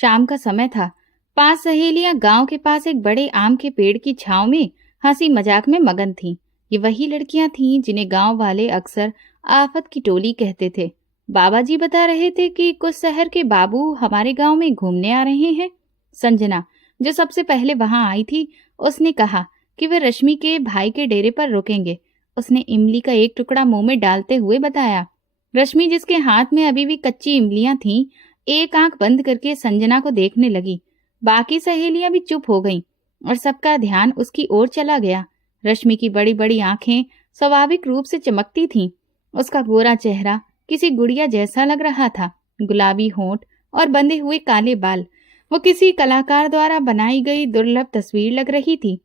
शाम का समय था। 5 सहेलियां गांव के पास एक बड़े आम के पेड़ की छांव में हंसी मजाक में मगन थीं। ये वही लड़कियां थीं जिन्हें गांव वाले अक्सर आफत की टोली कहते थे। बाबा जी बता रहे थे कि कुछ शहर के बाबू हमारे गांव में घूमने आ रहे हैं। संजना, जो सबसे पहले वहां आई थी, उसने कहा कि वे रश्मि के भाई के डेरे पर रुकेंगे। उसने इमली का एक टुकड़ा मुंह में डालते हुए बताया। रश्मि, जिसके हाथ में अभी भी कच्ची इमलियां थीं, एक आंख बंद करके संजना को देखने लगी। बाकी सहेलियां भी चुप हो गईं और सबका ध्यान उसकी ओर चला गया। रश्मि की बड़ी बड़ी आंखें स्वाभाविक रूप से चमकती थीं। उसका गोरा चेहरा किसी गुड़िया जैसा लग रहा था। गुलाबी होंठ और बंधे हुए काले बाल, वो किसी कलाकार द्वारा बनाई गई दुर्लभ तस्वीर लग रही थी।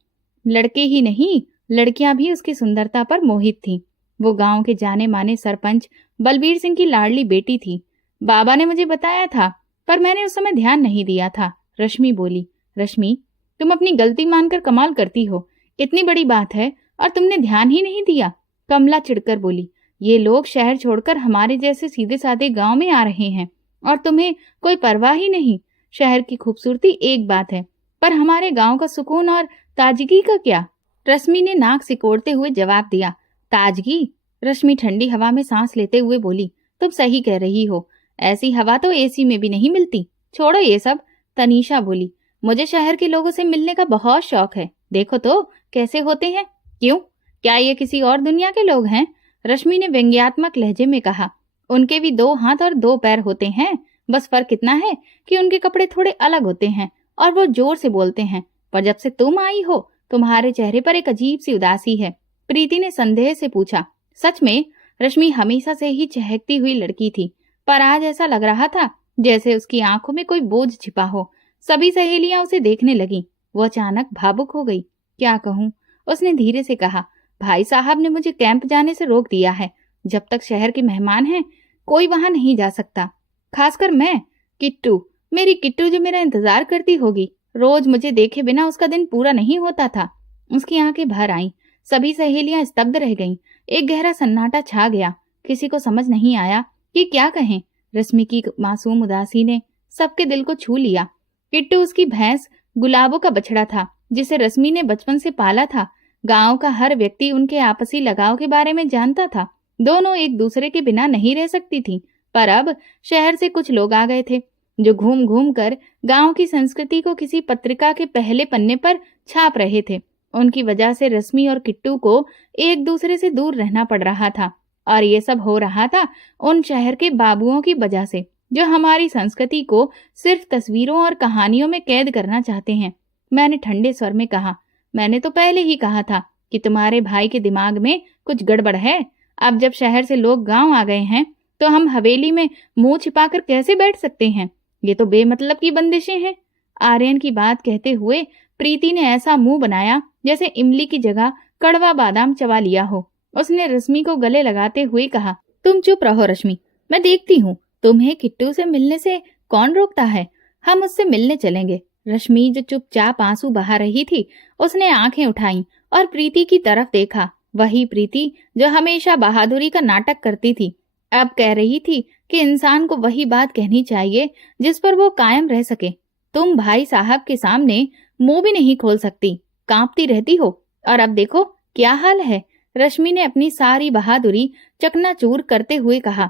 लड़के ही नहीं, लड़कियां भी उसकी सुंदरता पर मोहित थीं। वो गांव के जाने माने सरपंच बलबीर सिंह की लाडली बेटी थी। बाबा ने मुझे बताया था, पर मैंने उस समय ध्यान नहीं दिया था। रश्मि बोली। रश्मि, तुम अपनी गलती मानकर कमाल करती हो। इतनी बड़ी बात है और तुमने ध्यान ही नहीं दिया। कमला चिढ़कर बोली। ये लोग शहर छोड़कर हमारे जैसे सीधे साधे गांव में आ रहे हैं और तुम्हें कोई परवाह ही नहीं। शहर की खूबसूरती एक बात है, पर हमारे गांव का सुकून और ताजगी का क्या? रश्मि ने नाक सिकोड़ते हुए जवाब दिया। ताजगी? रश्मि ठंडी हवा में सांस लेते हुए बोली। तुम सही कह रही हो। ऐसी हवा तो एसी में भी नहीं मिलती। छोड़ो ये सब। तनीषा बोली। मुझे शहर के लोगों से मिलने का बहुत शौक है। देखो तो कैसे होते हैं। क्यों, क्या ये किसी और दुनिया के लोग हैं? रश्मि ने व्यंग्यात्मक लहजे में कहा। उनके भी 2 हाथ और 2 पैर होते हैं। बस फर्क इतना है कि उनके कपड़े थोड़े अलग होते हैं और वो जोर से बोलते हैं। पर जब से तुम आई हो, तुम्हारे चेहरे पर एक अजीब सी उदासी है। प्रीति ने संदेह से पूछा। सच में, रश्मि हमेशा से ही चहकती हुई लड़की थी, पर आज ऐसा लग रहा था जैसे उसकी आंखों में कोई बोझ छिपा हो। सभी सहेलियां उसे देखने लगीं। वो अचानक भावुक हो गई। क्या कहूं, उसने धीरे से कहा। भाई साहब ने मुझे कैंप जाने से रोक दिया है। जब तक शहर के मेहमान हैं, कोई वहां नहीं जा सकता। खासकर मैं। किट्टू, मेरी किट्टू जो मेरा इंतजार करती होगी। रोज मुझे देखे बिना उसका दिन पूरा नहीं होता था। उसकी आंखें भर आईं। सभी सहेलियां स्तब्ध रह गईं। एक गहरा सन्नाटा छा गया। किसी को समझ नहीं आया कि क्या कहें। रश्मि की मासूम उदासी ने सबके दिल को छू लिया। किट्टू उसकी भैंस गुलाबों का बछड़ा था, जिसे रश्मि ने बचपन से पाला था। गांव का हर व्यक्ति उनके आपसी लगाव के बारे में जानता था। दोनों एक दूसरे के बिना नहीं रह सकती थीं। पर अब शहर से कुछ लोग आ गए थे, जो घूम घूम कर गांव की संस्कृति को किसी पत्रिका के पहले पन्ने पर छाप रहे थे। उनकी वजह से रश्मि और किट्टू को एक दूसरे से दूर रहना पड़ रहा था। और ये सब हो रहा था उन शहर के बाबुओं की वजह से, जो हमारी संस्कृति को सिर्फ तस्वीरों और कहानियों में कैद करना चाहते हैं। मैंने ठंडे स्वर में कहा। मैंने तो पहले ही कहा था कि तुम्हारे भाई के दिमाग में कुछ गड़बड़ है। अब जब शहर से लोग गांव आ गए हैं, तो हम हवेली में मुंह छिपाकर कैसे बैठ सकते हैं? ये तो बेमतलब की बंदिशें हैं। आर्यन की बात कहते हुए प्रीति ने ऐसा मुंह बनाया जैसे इमली की जगह कड़वा बादाम चबा लिया हो। उसने रश्मि को गले लगाते हुए कहा। तुम चुप रहो रश्मि, मैं देखती हूँ तुम्हें किट्टू से मिलने से कौन रोकता है। हम उससे मिलने चलेंगे। रश्मि, जो चुपचाप आंसू बहा रही थी, उसने आंखें उठाईं और प्रीति की तरफ देखा। वही प्रीति जो हमेशा बहादुरी का नाटक करती थी, अब कह रही थी कि इंसान को वही बात कहनी चाहिए जिस पर वो कायम रह सके। तुम भाई साहब के सामने मुंह भी नहीं खोल सकती, कांपती रहती हो, और अब देखो क्या हाल है। रश्मि ने अपनी सारी बहादुरी चकनाचूर करते हुए कहा।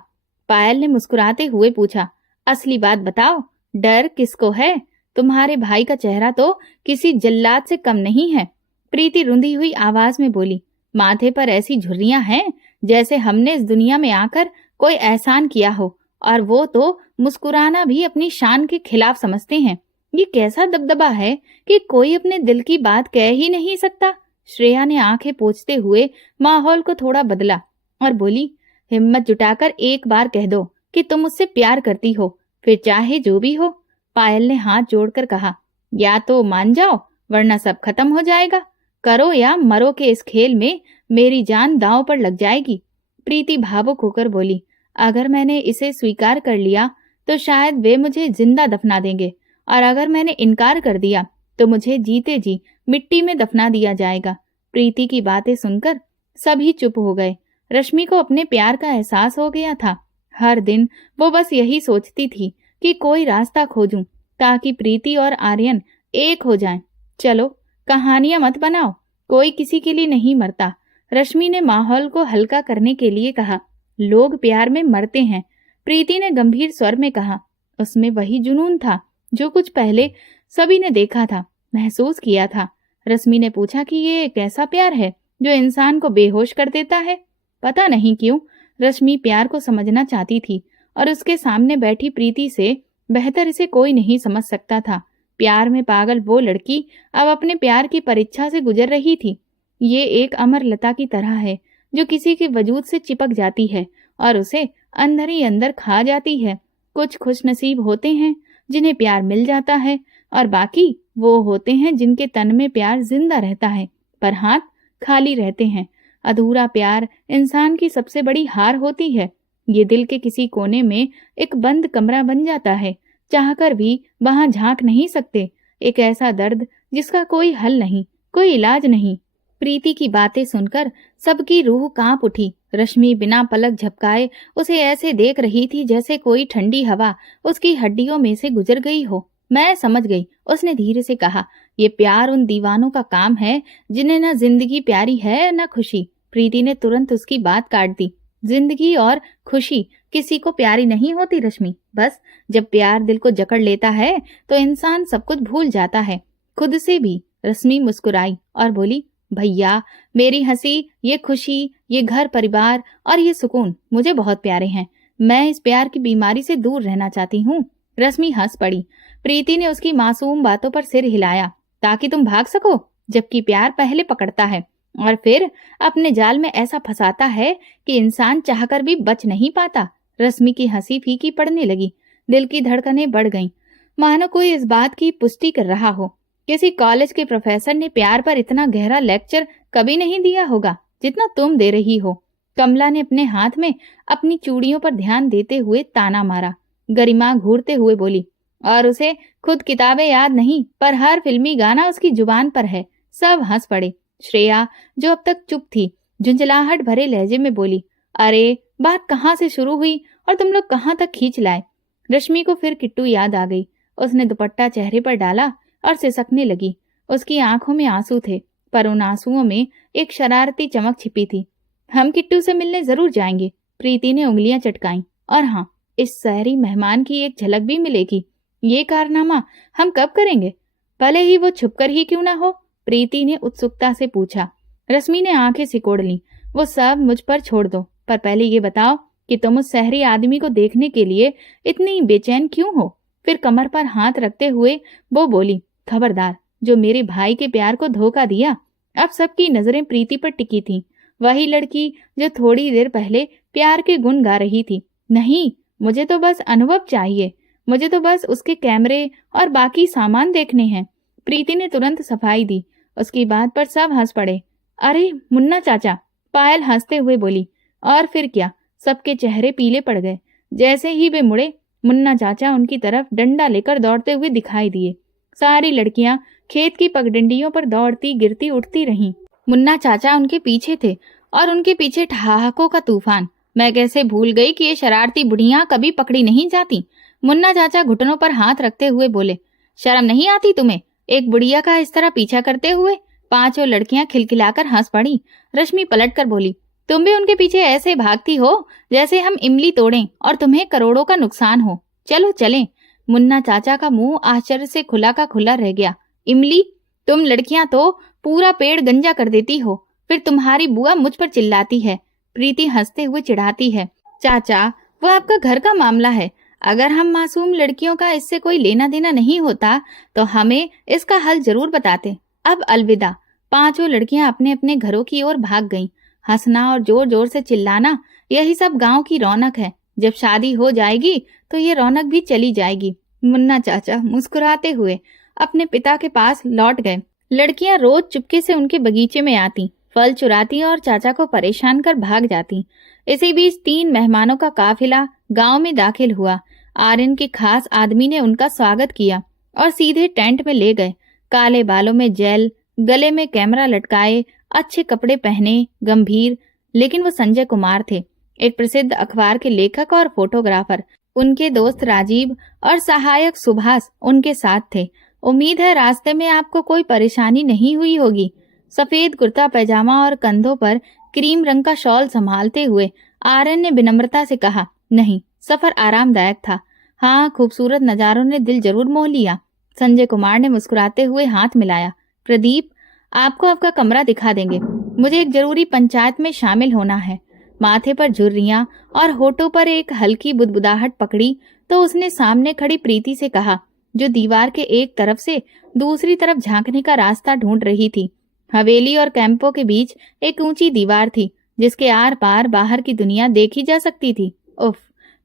पायल ने मुस्कुराते हुए पूछा। असली बात बताओ, डर किसको है? तुम्हारे भाई का चेहरा तो किसी जल्लाद से कम नहीं है। प्रीति रुंधी हुई आवाज में बोली। माथे पर ऐसी झुर्रियां हैं जैसे हमने इस दुनिया में आकर कोई एहसान किया हो, और वो तो मुस्कुराना भी अपनी शान के खिलाफ समझते हैं। ये कैसा दबदबा है कि कोई अपने दिल की बात कह ही नहीं सकता। श्रेया ने आंखें पोंछते हुए माहौल को थोड़ा बदला और बोली। हिम्मत जुटाकर एक बार कह दो कि तुम मुझसे प्यार करती हो, फिर चाहे जो भी हो। पायल ने हाथ जोड़कर कहा। या तो मान जाओ, वरना सब खत्म हो जाएगा। करो या मरो के इस खेल में मेरी जान दांव पर लग जाएगी। प्रीति भावुक होकर बोली। अगर मैंने इसे स्वीकार कर लिया तो शायद वे मुझे जिंदा दफना देंगे, और अगर मैंने इनकार कर दिया तो मुझे जीते जी मिट्टी में दफना दिया जाएगा। प्रीति की बातें सुनकर सभी चुप हो गए। रश्मि को अपने प्यार का एहसास हो गया था। हर दिन वो बस यही सोचती थी कि कोई रास्ता खोजूं, ताकि प्रीति और आर्यन एक हो जाएं। चलो, कहानियां मत बनाओ, कोई किसी के लिए नहीं मरता। रश्मि ने माहौल को हल्का करने के लिए कहा। लोग प्यार में मरते हैं, प्रीति ने गंभीर स्वर में कहा। उसमें वही जुनून था जो कुछ पहले सभी ने देखा था, महसूस किया था। रश्मि ने पूछा कि ये एक ऐसा प्यार है जो इंसान को बेहोश कर देता है। पता नहीं क्यों रश्मि प्यार को समझना चाहती थी और उसके सामने बैठी प्रीति से बेहतर इसे कोई नहीं समझ सकता था। प्यार में पागल वो लड़की अब अपने प्यार की परीक्षा से गुजर रही थी। ये एक अमर लता की तरह है जो किसी के वजूद से चिपक जाती है और उसे अंदर ही अंदर खा जाती है। कुछ खुशनसीब होते हैं जिन्हें प्यार मिल जाता है और बाकी वो होते हैं जिनके तन में प्यार जिंदा रहता है पर हाथ खाली रहते हैं। अधूरा प्यार इंसान की सबसे बड़ी हार होती है। ये दिल के किसी कोने में एक बंद कमरा बन जाता है, चाहकर भी वहां झांक नहीं सकते। एक ऐसा दर्द जिसका कोई हल नहीं, कोई इलाज नहीं। प्रीति की बातें सुनकर सबकी रूह कांप उठी। रश्मि बिना पलक झपकाए उसे ऐसे देख रही थी जैसे कोई ठंडी हवा उसकी हड्डियों में से गुजर गई हो। मैं समझ गई, उसने धीरे से कहा। ये प्यार उन दीवानों का काम है जिन्हें न जिंदगी प्यारी है न खुशी। प्रीति ने तुरंत उसकी बात काट दी। जिंदगी और खुशी किसी को प्यारी नहीं होती रश्मि। बस जब प्यार दिल को जकड़ लेता है तो इंसान सब कुछ भूल जाता है, खुद से भी। रश्मि मुस्कुराई और बोली, भैया मेरी हंसी, ये खुशी, ये घर परिवार और ये सुकून मुझे बहुत प्यारे हैं। मैं इस प्यार की बीमारी से दूर रहना चाहती हूँ। रश्मि हंस पड़ी। प्रीति ने उसकी मासूम बातों पर सिर हिलाया। ताकि तुम भाग सको, जबकि प्यार पहले पकड़ता है और फिर अपने जाल में ऐसा फंसाता है कि इंसान चाहकर भी बच नहीं पाता। रश्मि की हंसी फीकी पड़ने लगी। दिल की धड़कनें बढ़ गईं, मानो कोई इस बात की पुष्टि कर रहा हो। किसी कॉलेज के प्रोफेसर ने प्यार पर इतना गहरा लेक्चर कभी नहीं दिया होगा जितना तुम दे रही हो। कमला ने अपने हाथ में अपनी चूड़ियों पर ध्यान देते हुए ताना मारा। गरिमा घूरते हुए बोली, और उसे खुद किताबें याद नहीं पर हर फिल्मी गाना उसकी जुबान पर है। सब हंस पड़े। श्रेया जो अब तक चुप थी, झुंझलाहट भरे लहजे में बोली, अरे बात कहाँ से शुरू हुई और तुम लोग कहाँ तक खींच लाए। रश्मि को फिर किट्टू याद आ गई। उसने दुपट्टा चेहरे पर डाला और सिसकने लगी। उसकी आंखों में आंसू थे पर उन आंसुओं में एक शरारती चमक छिपी थी। हम किट्टू से मिलने जरूर जाएंगे। प्रीति ने उंगलियां चटकाईं। और हाँ, इस शहरी मेहमान की एक झलक भी मिलेगी। ये कारनामा हम कब करेंगे, भले ही वो छुपकर ही क्यों ना हो। प्रीति ने उत्सुकता से पूछा। रश्मि ने आंखें सिकोड़ लीं। वो सब मुझ पर छोड़ दो, पर पहले ये बताओ कि तुम उस शहरी आदमी को देखने के लिए इतनी बेचैन क्यों हो। फिर कमर पर हाथ रखते हुए वो बोली, खबरदार, जो मेरे भाई के प्यार को धोखा दिया। अब सबकी नजरें प्रीति पर टिकी थीं। वही लड़की जो थोड़ी देर पहले प्यार के गुण गा रही थी। नहीं, मुझे तो बस अनुभव चाहिए, मुझे तो बस उसके कैमरे और बाकी सामान देखने हैं। प्रीति ने तुरंत सफाई दी। उसकी बात पर सब हंस पड़े। अरे मुन्ना चाचा, पायल हंसते हुए बोली। और फिर क्या, सबके चेहरे पीले पड़ गए। जैसे ही वे मुड़े, मुन्ना चाचा उनकी तरफ डंडा लेकर दौड़ते हुए दिखाई दिए। सारी लड़कियां खेत की पगडंडियों पर दौड़ती गिरती उठती रहीं। मुन्ना चाचा उनके पीछे थे और उनके पीछे ठहाकों का तूफान। मैं कैसे भूल गई कि ये शरारती बुढ़ियां कभी पकड़ी नहीं जाती। मुन्ना चाचा घुटनों पर हाथ रखते हुए बोले, शर्म नहीं आती तुम्हें, एक बुढ़िया का इस तरह पीछा करते हुए। पांचों लड़कियां खिलखिलाकर हंस पड़ी। रश्मि पलटकर बोली, तुम भी उनके पीछे ऐसे भागती हो जैसे हम इमली तोड़ें और तुम्हें करोड़ों का नुकसान हो। चलो चलें। मुन्ना चाचा का मुंह आश्चर्य से खुला का खुला रह गया। इमली? तुम लड़कियां तो पूरा पेड़ गंजा कर देती हो, फिर तुम्हारी बुआ मुझ पर चिल्लाती है। प्रीति हंसते हुए चिढ़ाती है, चाचा वो आपका घर का मामला है। अगर हम मासूम लड़कियों का इससे कोई लेना देना नहीं होता तो हमें इसका हल जरूर बताते। अब अलविदा। पांचों लड़कियां अपने अपने घरों की ओर भाग गईं। हंसना और जोर जोर से चिल्लाना, यही सब गांव की रौनक है। जब शादी हो जाएगी तो ये रौनक भी चली जाएगी। मुन्ना चाचा मुस्कुराते हुए अपने पिता के पास लौट गए। लड़कियां रोज चुपके से उनके बगीचे में आती, फल चुराती और चाचा को परेशान कर भाग जाती। इसी बीच 3 मेहमानों का काफिला गांव में दाखिल हुआ। आर्यन के खास आदमी ने उनका स्वागत किया और सीधे टेंट में ले गए। काले बालों में जेल, गले में कैमरा लटकाए, अच्छे कपड़े पहने, गंभीर, लेकिन वो संजय कुमार थे, एक प्रसिद्ध अखबार के लेखक और फोटोग्राफर। उनके दोस्त राजीव और सहायक सुभाष उनके साथ थे। उम्मीद है रास्ते में आपको कोई परेशानी नहीं हुई होगी। सफेद कुर्ता पैजामा और कंधों पर क्रीम रंग का शॉल संभालते हुए आर्यन ने विनम्रता से कहा। नहीं, सफर आरामदायक था। हाँ, खूबसूरत नजारों ने दिल जरूर मोह लिया। संजय कुमार ने मुस्कुराते हुए हाथ मिलाया। प्रदीप, आपको आपका कमरा दिखा देंगे। मुझे एक जरूरी पंचायत में शामिल होना है। माथे पर झुर्रियां और होठों पर एक हल्की बुदबुदाहट पकड़ी तो उसने सामने खड़ी प्रीति से कहा, जो दीवार के एक तरफ से दूसरी तरफ झांकने का रास्ता ढूंढ रही थी। हवेली और कैंपों के बीच एक ऊंची दीवार थी जिसके आर पार बाहर की दुनिया देखी जा सकती थी। उफ,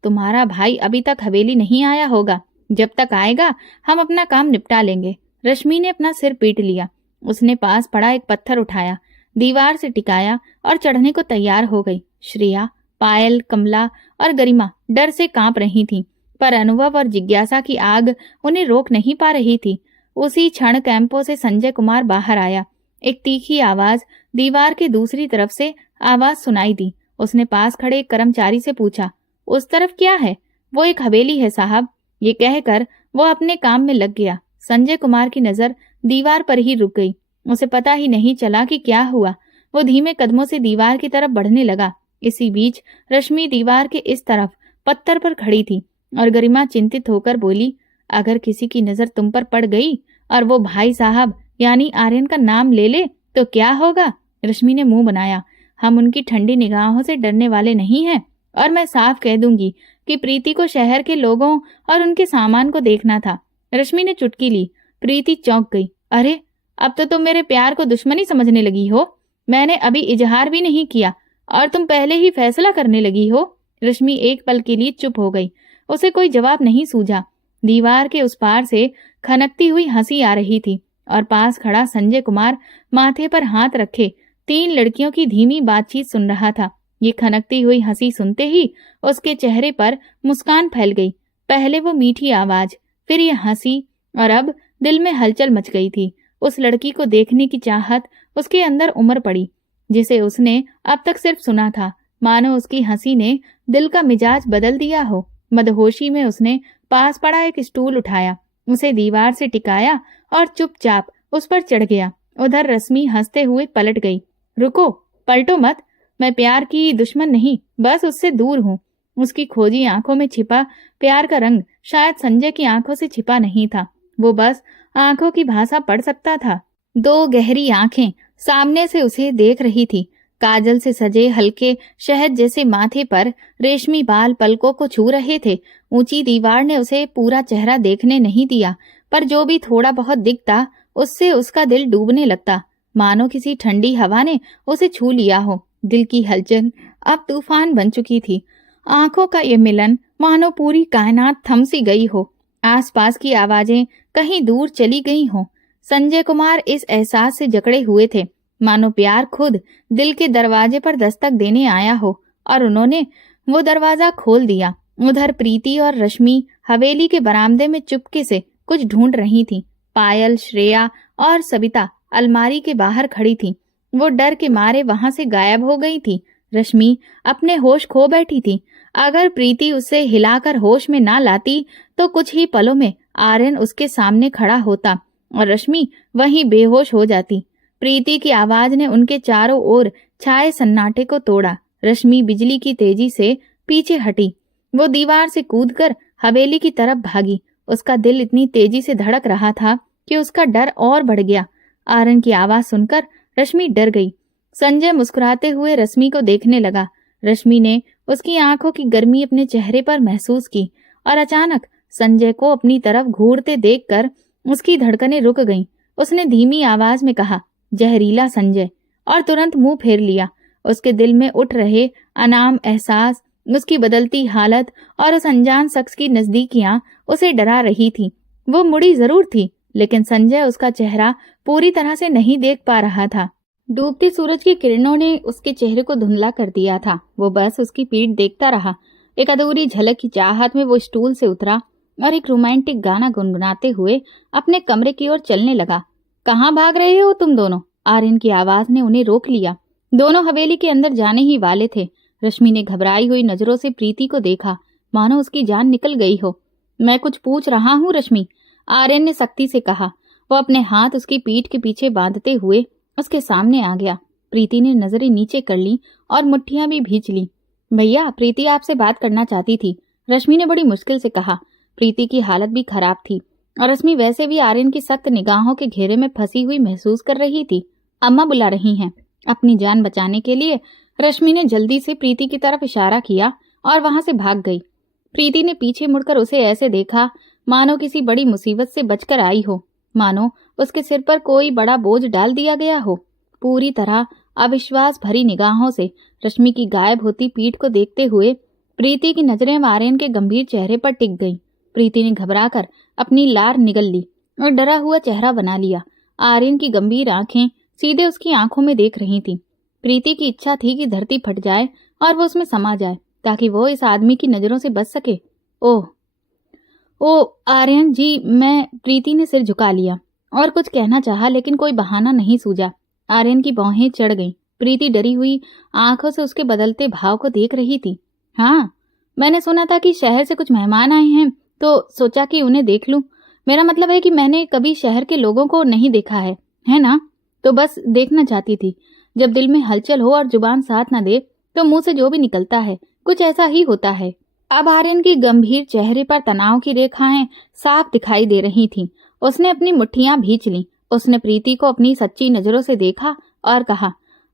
तुम्हारा भाई अभी तक हवेली नहीं आया होगा। जब तक आएगा हम अपना काम निपटा लेंगे। रश्मि ने अपना सिर पीट लिया। उसने पास पड़ा एक पत्थर उठाया, दीवार से टिकाया और चढ़ने को तैयार हो गई। श्रेया, पायल, कमला और गरिमा डर से कांप रही थीं, पर अनुभव और जिज्ञासा की आग उन्हें रोक नहीं पा रही थी। उसी क्षण कैंपों से संजय कुमार बाहर आया। एक तीखी आवाज दीवार के दूसरी तरफ से आवाज सुनाई दी। उसने पास खड़े एक कर्मचारी से पूछा, उस तरफ क्या है? वो एक हवेली है साहब। ये कहकर वो अपने काम में लग गया। संजय कुमार की नजर दीवार पर ही रुक गई। उसे पता ही नहीं चला कि क्या हुआ। वो धीमे कदमों से दीवार की तरफ बढ़ने लगा। इसी बीच रश्मि दीवार के इस तरफ पत्थर पर खड़ी थी और गरिमा चिंतित होकर बोली, अगर किसी की नजर तुम पर पड़ गई और वो भाई साहब यानी आर्यन का नाम ले ले तो क्या होगा? रश्मि ने मुंह बनाया। हम उनकी ठंडी निगाहों से डरने वाले नहीं हैं और मैं साफ कह दूंगी कि प्रीति को शहर के लोगों और उनके सामान को देखना था। रश्मि ने चुटकी ली। प्रीति चौंक गई। अरे, अब तो तुम मेरे प्यार को दुश्मनी समझने लगी हो। मैंने अभी इजहार भी नहीं किया और तुम पहले ही फैसला करने लगी हो। रश्मि एक पल के लिए चुप हो गई। उसे कोई जवाब नहीं सूझा। दीवार के उस पार से खनकती हुई हंसी आ रही थी और पास खड़ा संजय कुमार माथे पर हाथ रखे 3 लड़कियों की धीमी बातचीत सुन रहा था। ये खनकती हुई हंसी सुनते ही उसके चेहरे पर मुस्कान फैल गई। पहले वो मीठी आवाज, फिर ये हंसी, और अब दिल में हलचल मच गई थी। उस लड़की को देखने की चाहत उसके अंदर उमड़ पड़ी जिसे उसने अब तक सिर्फ सुना था। मानो उसकी हंसी ने दिल का मिजाज बदल दिया हो। मदहोशी में उसने पास पड़ा एक स्टूल उठाया, उसे दीवार से टिकाया और चुपचाप उस पर चढ़ गया। उधर रश्मि हंसते हुए पलट गई। रुको, पलटो मत। मैं प्यार की दुश्मन नहीं, बस उससे दूर हूँ। उसकी खोजी आंखों में छिपा प्यार का रंग शायद संजय की आंखों से छिपा नहीं था। वो बस आंखों की भाषा पढ़ सकता था। 2 गहरी आंखें सामने से उसे देख रही थी। काजल से सजे हल्के शहद जैसे माथे पर रेशमी बाल पलकों को छू रहे थे। ऊंची दीवार ने उसे पूरा चेहरा देखने नहीं दिया, पर जो भी थोड़ा बहुत दिखता उससे उसका दिल डूबने लगता, मानो किसी ठंडी हवा ने उसे छू लिया हो। दिल की हलचल अब तूफान बन चुकी थी। आंखों का ये मिलन मानो पूरी कायनात थम सी गई हो। आसपास की आवाजें कहीं दूर चली गई हों। संजय कुमार इस एहसास से जकड़े हुए थे मानो प्यार खुद दिल के दरवाजे पर दस्तक देने आया हो और उन्होंने वो दरवाजा खोल दिया। उधर प्रीति और रश्मि हवेली के बरामदे में चुपके से कुछ ढूंढ रही थीं। पायल, श्रेया और सबिता अलमारी के बाहर खड़ी थीं। वो डर के मारे वहां से गायब हो गई थी। रश्मि अपने होश खो बैठी थी। अगर प्रीति उसे हिलाकर होश में ना लाती तो कुछ ही पलों में आर्यन उसके सामने खड़ा होता और रश्मि वहीं बेहोश हो जाती। प्रीति की आवाज ने उनके चारों ओर छाए सन्नाटे को तोड़ा। रश्मि बिजली की तेजी से पीछे हटी। वो दीवार से कूदकर हवेली की तरफ भागी। उसका दिल इतनी तेजी से धड़क रहा था कि उसका डर और बढ़ गया। आर्यन की आवाज सुनकर रश्मि डर गई। संजय मुस्कुराते हुए रश्मि को देखने लगा। रश्मि ने उसकी आंखों की गर्मी अपने चेहरे पर महसूस की और अचानक संजय को अपनी तरफ घूरते देखकर उसकी धड़कनें रुक गईं। उसने धीमी आवाज में कहा, जहरीला संजय, और तुरंत मुंह फेर लिया। उसके दिल में उठ रहे अनाम एहसास, उसकी बदलती हालत और उस अनजान शख्स की नजदीकियां उसे डरा रही थी। वो मुड़ी जरूर थी, लेकिन संजय उसका चेहरा पूरी तरह से नहीं देख पा रहा था। डूबते सूरज की किरणों ने उसके चेहरे को धुंधला कर दिया था। वो बस उसकी पीठ देखता रहा। एक अधूरी झलक की चाहत में वो स्टूल से उतरा और एक रोमांटिक गाना गुनगुनाते हुए अपने कमरे की ओर चलने लगा। कहाँ भाग रहे हो तुम दोनों? आर्यन की आवाज ने उन्हें रोक लिया। दोनों हवेली के अंदर जाने ही वाले थे। रश्मि ने घबराई हुई नजरों से प्रीति को देखा। मानो उसकी जान निकल गई हो। मैं कुछ पूछ रहा हूँ रश्मि, आर्यन ने सख्ती से कहा। वो अपने हाथ उसकी पीठ के पीछे बांधते हुए उसके सामने आ गया। प्रीति ने नजरें नीचे कर ली और मुट्ठियां भी भींच ली। भैया, प्रीति आपसे बात करना चाहती थी, रश्मि ने बड़ी मुश्किल से कहा। प्रीति की हालत भी खराब थी और रश्मि वैसे भी आर्यन की सख्त निगाहों के घेरे में फंसी हुई महसूस कर रही थी। अम्मा बुला रही हैं। अपनी जान बचाने के लिए रश्मि ने जल्दी से प्रीति की तरफ इशारा किया और वहां से भाग गई। प्रीति ने पीछे मुड़कर उसे ऐसे देखा मानो किसी बड़ी मुसीबत से बचकर आई हो, मानो उसके सिर पर कोई बड़ा बोझ डाल दिया गया हो। पूरी तरह अविश्वास भरी निगाहों से रश्मि की गायब होती पीठ को देखते हुए प्रीति की नजरें आर्यन के गंभीर चेहरे पर टिक गईं। प्रीति ने घबराकर अपनी लार निगल ली और डरा हुआ चेहरा बना लिया। आर्यन की गंभीर आंखें सीधे उसकी आंखों में देख रही थीं। प्रीति की इच्छा थी कि धरती फट जाए और वो उसमें समा जाए ताकि वो इस आदमी की नजरों से बच सके। ओह आर्यन जी, मैं, प्रीति ने सिर झुका लिया और कुछ कहना चाहा लेकिन कोई बहाना नहीं सूझा। आर्यन की भौहें चढ़ गईं। प्रीति डरी हुई आंखों से उसके बदलते भाव को देख रही थी। हाँ, मैंने सुना था कि शहर से कुछ मेहमान आए हैं, तो सोचा कि उन्हें देख लूं। मेरा मतलब है कि मैंने कभी शहर के लोगों को नहीं देखा है ना? तो बस देखना चाहती थी। जब दिल में हलचल हो और जुबान साथ न दे तो मुंह से जो भी निकलता है कुछ ऐसा ही होता है। अब आर्यन की गंभीर चेहरे पर तनाव की रेखाएं साफ दिखाई दे रही थीं। उसने अपनी मुट्ठियां भींच लीं। उसने प्रीति को अपनी सच्ची नजरों से देखा और कहा,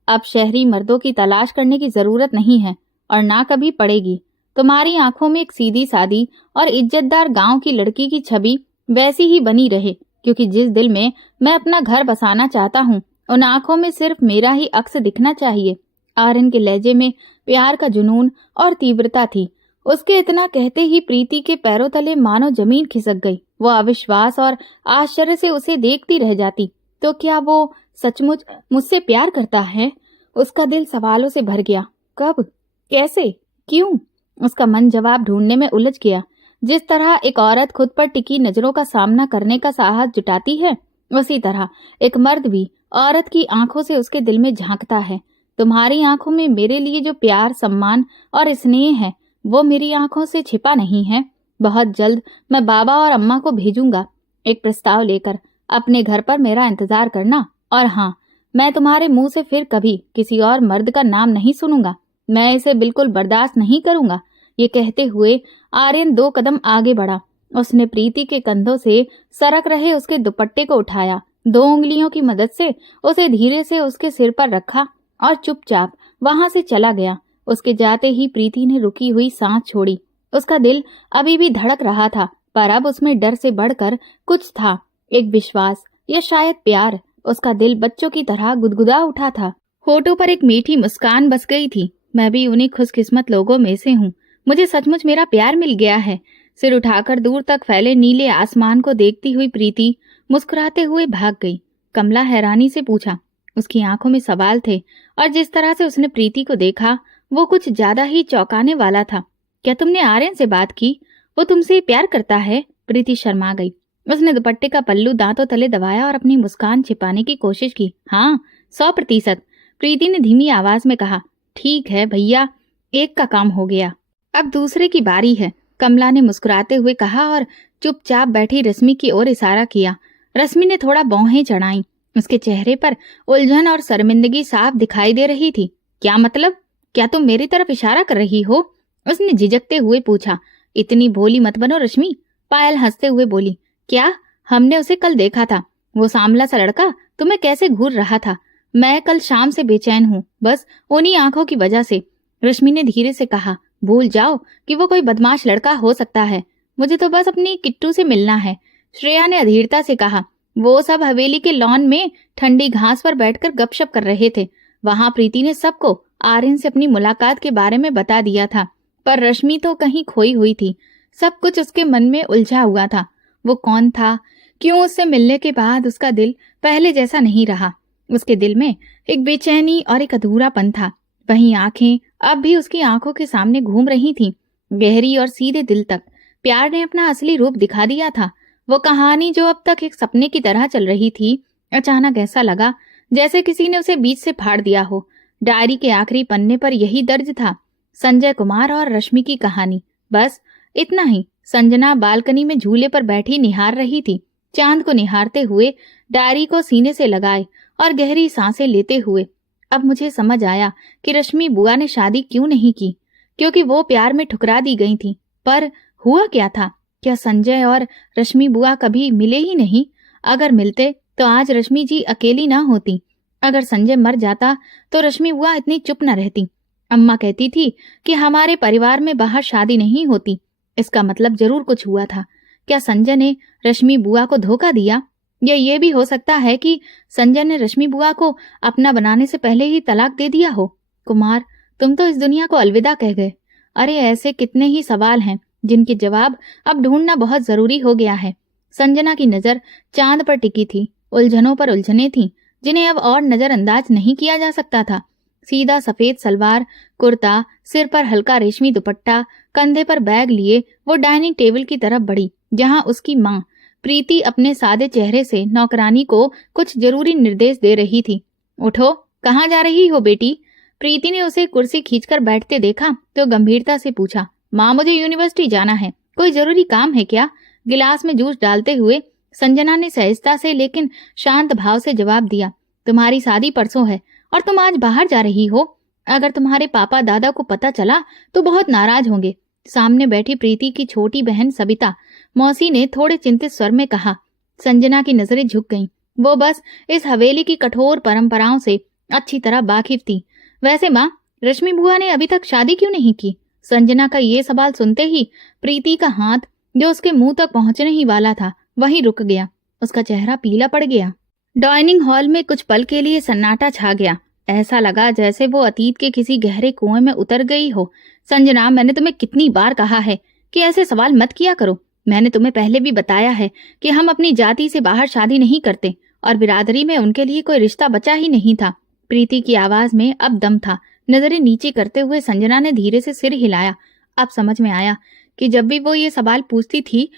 अब शहरी मर्दों की तलाश करने की जरूरत नहीं है और ना कभी पड़ेगी। तुम्हारी आंखों में एक सीधी सादी और इज्जतदार गांव की लड़की की छवि वैसी ही बनी रहे, क्योंकि जिस दिल में मैं अपना घर बसाना चाहता हूँ उन आंखों में सिर्फ मेरा ही अक्स दिखना चाहिए। आर्यन के लहजे में प्यार का जुनून और तीव्रता थी। उसके इतना कहते ही प्रीति के पैरों तले मानो जमीन खिसक गई। वो अविश्वास और आश्चर्य से उसे देखती रह जाती। तो क्या वो सचमुच मुझसे प्यार करता है? उसका दिल सवालों से भर गया। कब, कैसे, क्यों? उसका मन जवाब ढूंढने में उलझ गया। जिस तरह एक औरत खुद पर टिकी नजरों का सामना करने का साहस जुटाती है, उसी तरह एक मर्द भी औरत की आंखों से उसके दिल में झांकता है। तुम्हारी आंखों में मेरे लिए जो प्यार, सम्मान और स्नेह है वो मेरी आंखों से छिपा नहीं है। बहुत जल्द मैं बाबा और अम्मा को भेजूंगा एक प्रस्ताव लेकर। अपने घर पर मेरा इंतजार करना। और हाँ, मैं तुम्हारे मुंह से फिर कभी किसी और मर्द का नाम नहीं सुनूंगा। मैं इसे बिल्कुल बर्दाश्त नहीं करूंगा। ये कहते हुए आर्यन 2 कदम आगे बढ़ा। उसने प्रीति के कंधों से सरक रहे उसके दुपट्टे को उठाया, 2 उंगलियों की मदद से उसे धीरे से उसके सिर पर रखा और चुपचाप वहां से चला गया। उसके जाते ही प्रीति ने रुकी हुई सांस छोड़ी। उसका दिल अभी भी धड़क रहा था, पर अब उसमें डर से बढ़कर कुछ था, एक विश्वास या शायद प्यार। उसका दिल बच्चों की तरह गुदगुदा उठा था। होठों पर एक मीठी मुस्कान बस गई थी। मैं भी उन्हीं खुशकिस्मत लोगों में से हूँ। मुझे सचमुच मेरा प्यार मिल गया है। सिर उठाकर दूर तक फैले नीले आसमान को देखती हुई प्रीति मुस्कुराते हुए भाग गई। कमला हैरानी से पूछा। उसकी आंखों में सवाल थे और जिस तरह से उसने प्रीति को देखा वो कुछ ज्यादा ही चौंकाने वाला था। क्या तुमने आर्यन से बात की? वो तुमसे प्यार करता है? प्रीति शर्मा गई। उसने दुपट्टे का पल्लू दांतों तले दबाया और अपनी मुस्कान छिपाने की कोशिश की। हाँ, 100%, प्रीति ने धीमी आवाज में कहा। ठीक है भैया, एक का काम हो गया, अब दूसरे की बारी है, कमला ने मुस्कुराते हुए कहा और चुपचाप बैठी रश्मि की ओर इशारा किया। रश्मि ने थोड़ा भौहें चढ़ाई। उसके चेहरे पर उलझन और शर्मिंदगी साफ दिखाई दे रही थी। क्या मतलब? क्या तुम मेरी तरफ इशारा कर रही हो? उसने झिझकते हुए पूछा। इतनी भोली मत बनो रश्मि, पायल हंसते हुए बोली। क्या? हमने उसे कल देखा था। वो सांवला सा लड़का तुम्हें कैसे घूर रहा था। मैं कल शाम से बेचैन हूँ, बस उन्हीं आंखों की वजह से। रश्मि ने धीरे से कहा। भूल जाओ कि वो कोई बदमाश लड़का हो सकता है। मुझे तो बस अपनी किट्टू से मिलना है, श्रेया ने अधीरता से कहा। वो सब हवेली के लॉन में ठंडी घास पर बैठकर गपशप कर रहे थे। वहां प्रीति ने सबको आर्यन से अपनी मुलाकात के बारे में बता दिया था, पर रश्मि तो कहीं खोई हुई थी। सब कुछ उसके मन में उलझा हुआ था। वो कौन था? क्यों उससे मिलने के बाद उसका दिल पहले जैसा नहीं रहा? उसके दिल में एक बेचैनी और एक अधूरापन था। वहीं आंखें अब भी उसकी आंखों के सामने घूम रही थीं, गहरी और सीधे दिल तक। प्यार ने अपना असली रूप दिखा दिया था। वो कहानी जो अब तक एक सपने की तरह चल रही थी, अचानक ऐसा लगा जैसे किसी ने उसे बीच से फाड़ दिया हो। डायरी के आखिरी पन्ने पर यही दर्ज था, संजय कुमार और रश्मि की कहानी। बस इतना ही, संजना बालकनी में झूले पर बैठी निहार रही थी। चांद को निहारते हुए, डायरी को सीने से लगाए और गहरी सांसें लेते हुए। अब मुझे समझ आया कि रश्मि बुआ ने शादी क्यों नहीं की, क्योंकि वो प्यार में ठुकरा दी गई थी। पर हुआ क्या था? क्या संजय और रश्मि बुआ कभी मिले ही नहीं? अगर मिलते तो आज रश्मि जी अकेली ना होती। अगर संजय मर जाता तो रश्मि बुआ इतनी चुप न रहती। अम्मा कहती थी कि हमारे परिवार में बाहर शादी नहीं होती। इसका मतलब जरूर कुछ हुआ था। क्या संजय ने रश्मि बुआ को धोखा दिया? या ये भी हो सकता है कि संजय ने रश्मि बुआ को अपना बनाने से पहले ही तलाक दे दिया हो। कुमार, तुम तो इस दुनिया को अलविदा कह गए। अरे ऐसे कितने ही सवाल हैं जिनके जवाब अब ढूंढना बहुत जरूरी हो गया है। संजना की नजर चांद पर टिकी थी। उलझनों पर उलझनें थीं जिन्हें अब और नजरअंदाज नहीं किया जा सकता था। सीधा सफेद सलवार कुर्ता, सिर पर हल्का रेशमी दुपट्टा, कंधे पर बैग लिए वो डाइनिंग टेबल की तरफ बढ़ी, जहां उसकी माँ प्रीति अपने सादे चेहरे से नौकरानी को कुछ जरूरी निर्देश दे रही थी। उठो, कहाँ जा रही हो बेटी? प्रीति ने उसे कुर्सी खींचकर बैठते देखा तो गंभीरता से पूछा। माँ, मुझे यूनिवर्सिटी जाना है। कोई जरूरी काम है क्या? गिलास में जूस डालते हुए संजना ने सहजता से लेकिन शांत भाव से जवाब दिया। तुम्हारी शादी परसों है और तुम आज बाहर जा रही हो। अगर तुम्हारे पापा दादा को पता चला तो बहुत नाराज होंगे। सामने बैठी प्रीति की छोटी बहन सबिता मौसी ने थोड़े चिंतित स्वर में कहा। संजना की नजरें झुक गईं। वो बस इस हवेली की कठोर परंपराओं से अच्छी तरह वाकिफ थी। वैसे माँ, रश्मि बुआ ने अभी तक शादी क्यों नहीं की? संजना का ये सवाल सुनते ही प्रीति का हाथ जो उसके मुंह तक पहुंचने ही वाला था वहीं रुक गया। उसका चेहरा पीला पड़ गया। डाइनिंग हॉल में कुछ पल के लिए सन्नाटा छा गया। ऐसा लगा जैसे वो अतीत के किसी गहरे कुएं में उतर गई हो। संजना, मैंने तुम्हें कितनी बार कहा है कि ऐसे सवाल मत किया करो। मैंने तुम्हें पहले भी बताया है कि हम अपनी जाति से बाहर शादी नहीं करते और बिरादरी में उनके लिए कोई रिश्ता बचा ही नहीं था। प्रीति की आवाज में अब दम था। नजरें नीचे करते हुए संजना ने धीरे से सिर हिलाया। अब समझ में आया कि जब भी वो ये सवाल पूछती थी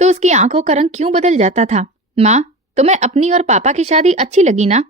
तो उसकी आंखों का रंग क्यों बदल जाता था। माँ, तुम्हें अपनी और पापा की शादी अच्छी लगी ना?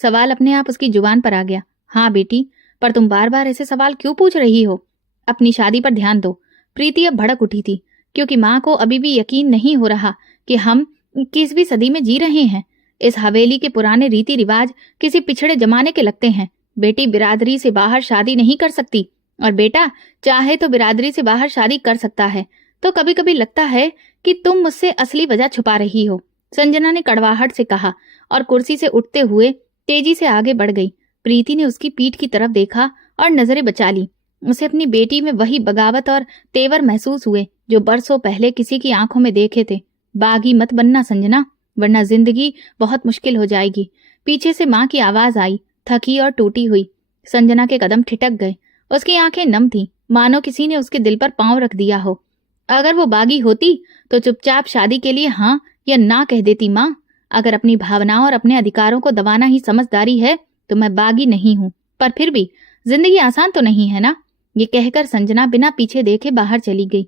सवाल अपने आप उसकी जुबान पर आ गया। हाँ बेटी, पर तुम बार बार ऐसे सवाल क्यों पूछ रही हो? अपनी शादी पर ध्यान दो। प्रीति अब भड़क उठी थी, क्योंकि माँ को अभी भी यकीन नहीं हो रहा कि हम 21वीं सदी में जी रहे हैं। इस हवेली के पुराने रीति रिवाज किसी पिछड़े जमाने के लगते हैं। बेटी बिरादरी से बाहर शादी नहीं कर सकती, और बेटा चाहे तो बिरादरी से बाहर शादी कर सकता है। तो कभी कभी लगता है कि तुम मुझसे असली वजह छुपा रही हो, संजना ने कड़वाहट से कहा और कुर्सी से उठते हुए तेजी से आगे बढ़ गई। प्रीति ने उसकी पीठ की तरफ देखा और नजरें बचा ली। उसे अपनी बेटी में वही बगावत और तेवर महसूस हुए जो बरसों पहले किसी की आंखों में देखे थे। बागी मत बनना संजना, वरना जिंदगी बहुत मुश्किल हो जाएगी। पीछे से माँ की आवाज आई, थकी और टूटी हुई। संजना के कदम ठिठक गए। उसकी आंखें नम थीं, मानो किसी ने उसके दिल पर पांव रख दिया हो। अगर वो बागी होती तो चुपचाप शादी के लिए हाँ या ना कह देती। माँ, अगर अपनी भावनाओं और अपने अधिकारों को दबाना ही समझदारी है तो मैं बागी नहीं हूँ, पर फिर भी जिंदगी आसान तो नहीं है ना। ये कहकर संजना बिना पीछे देखे बाहर चली गई।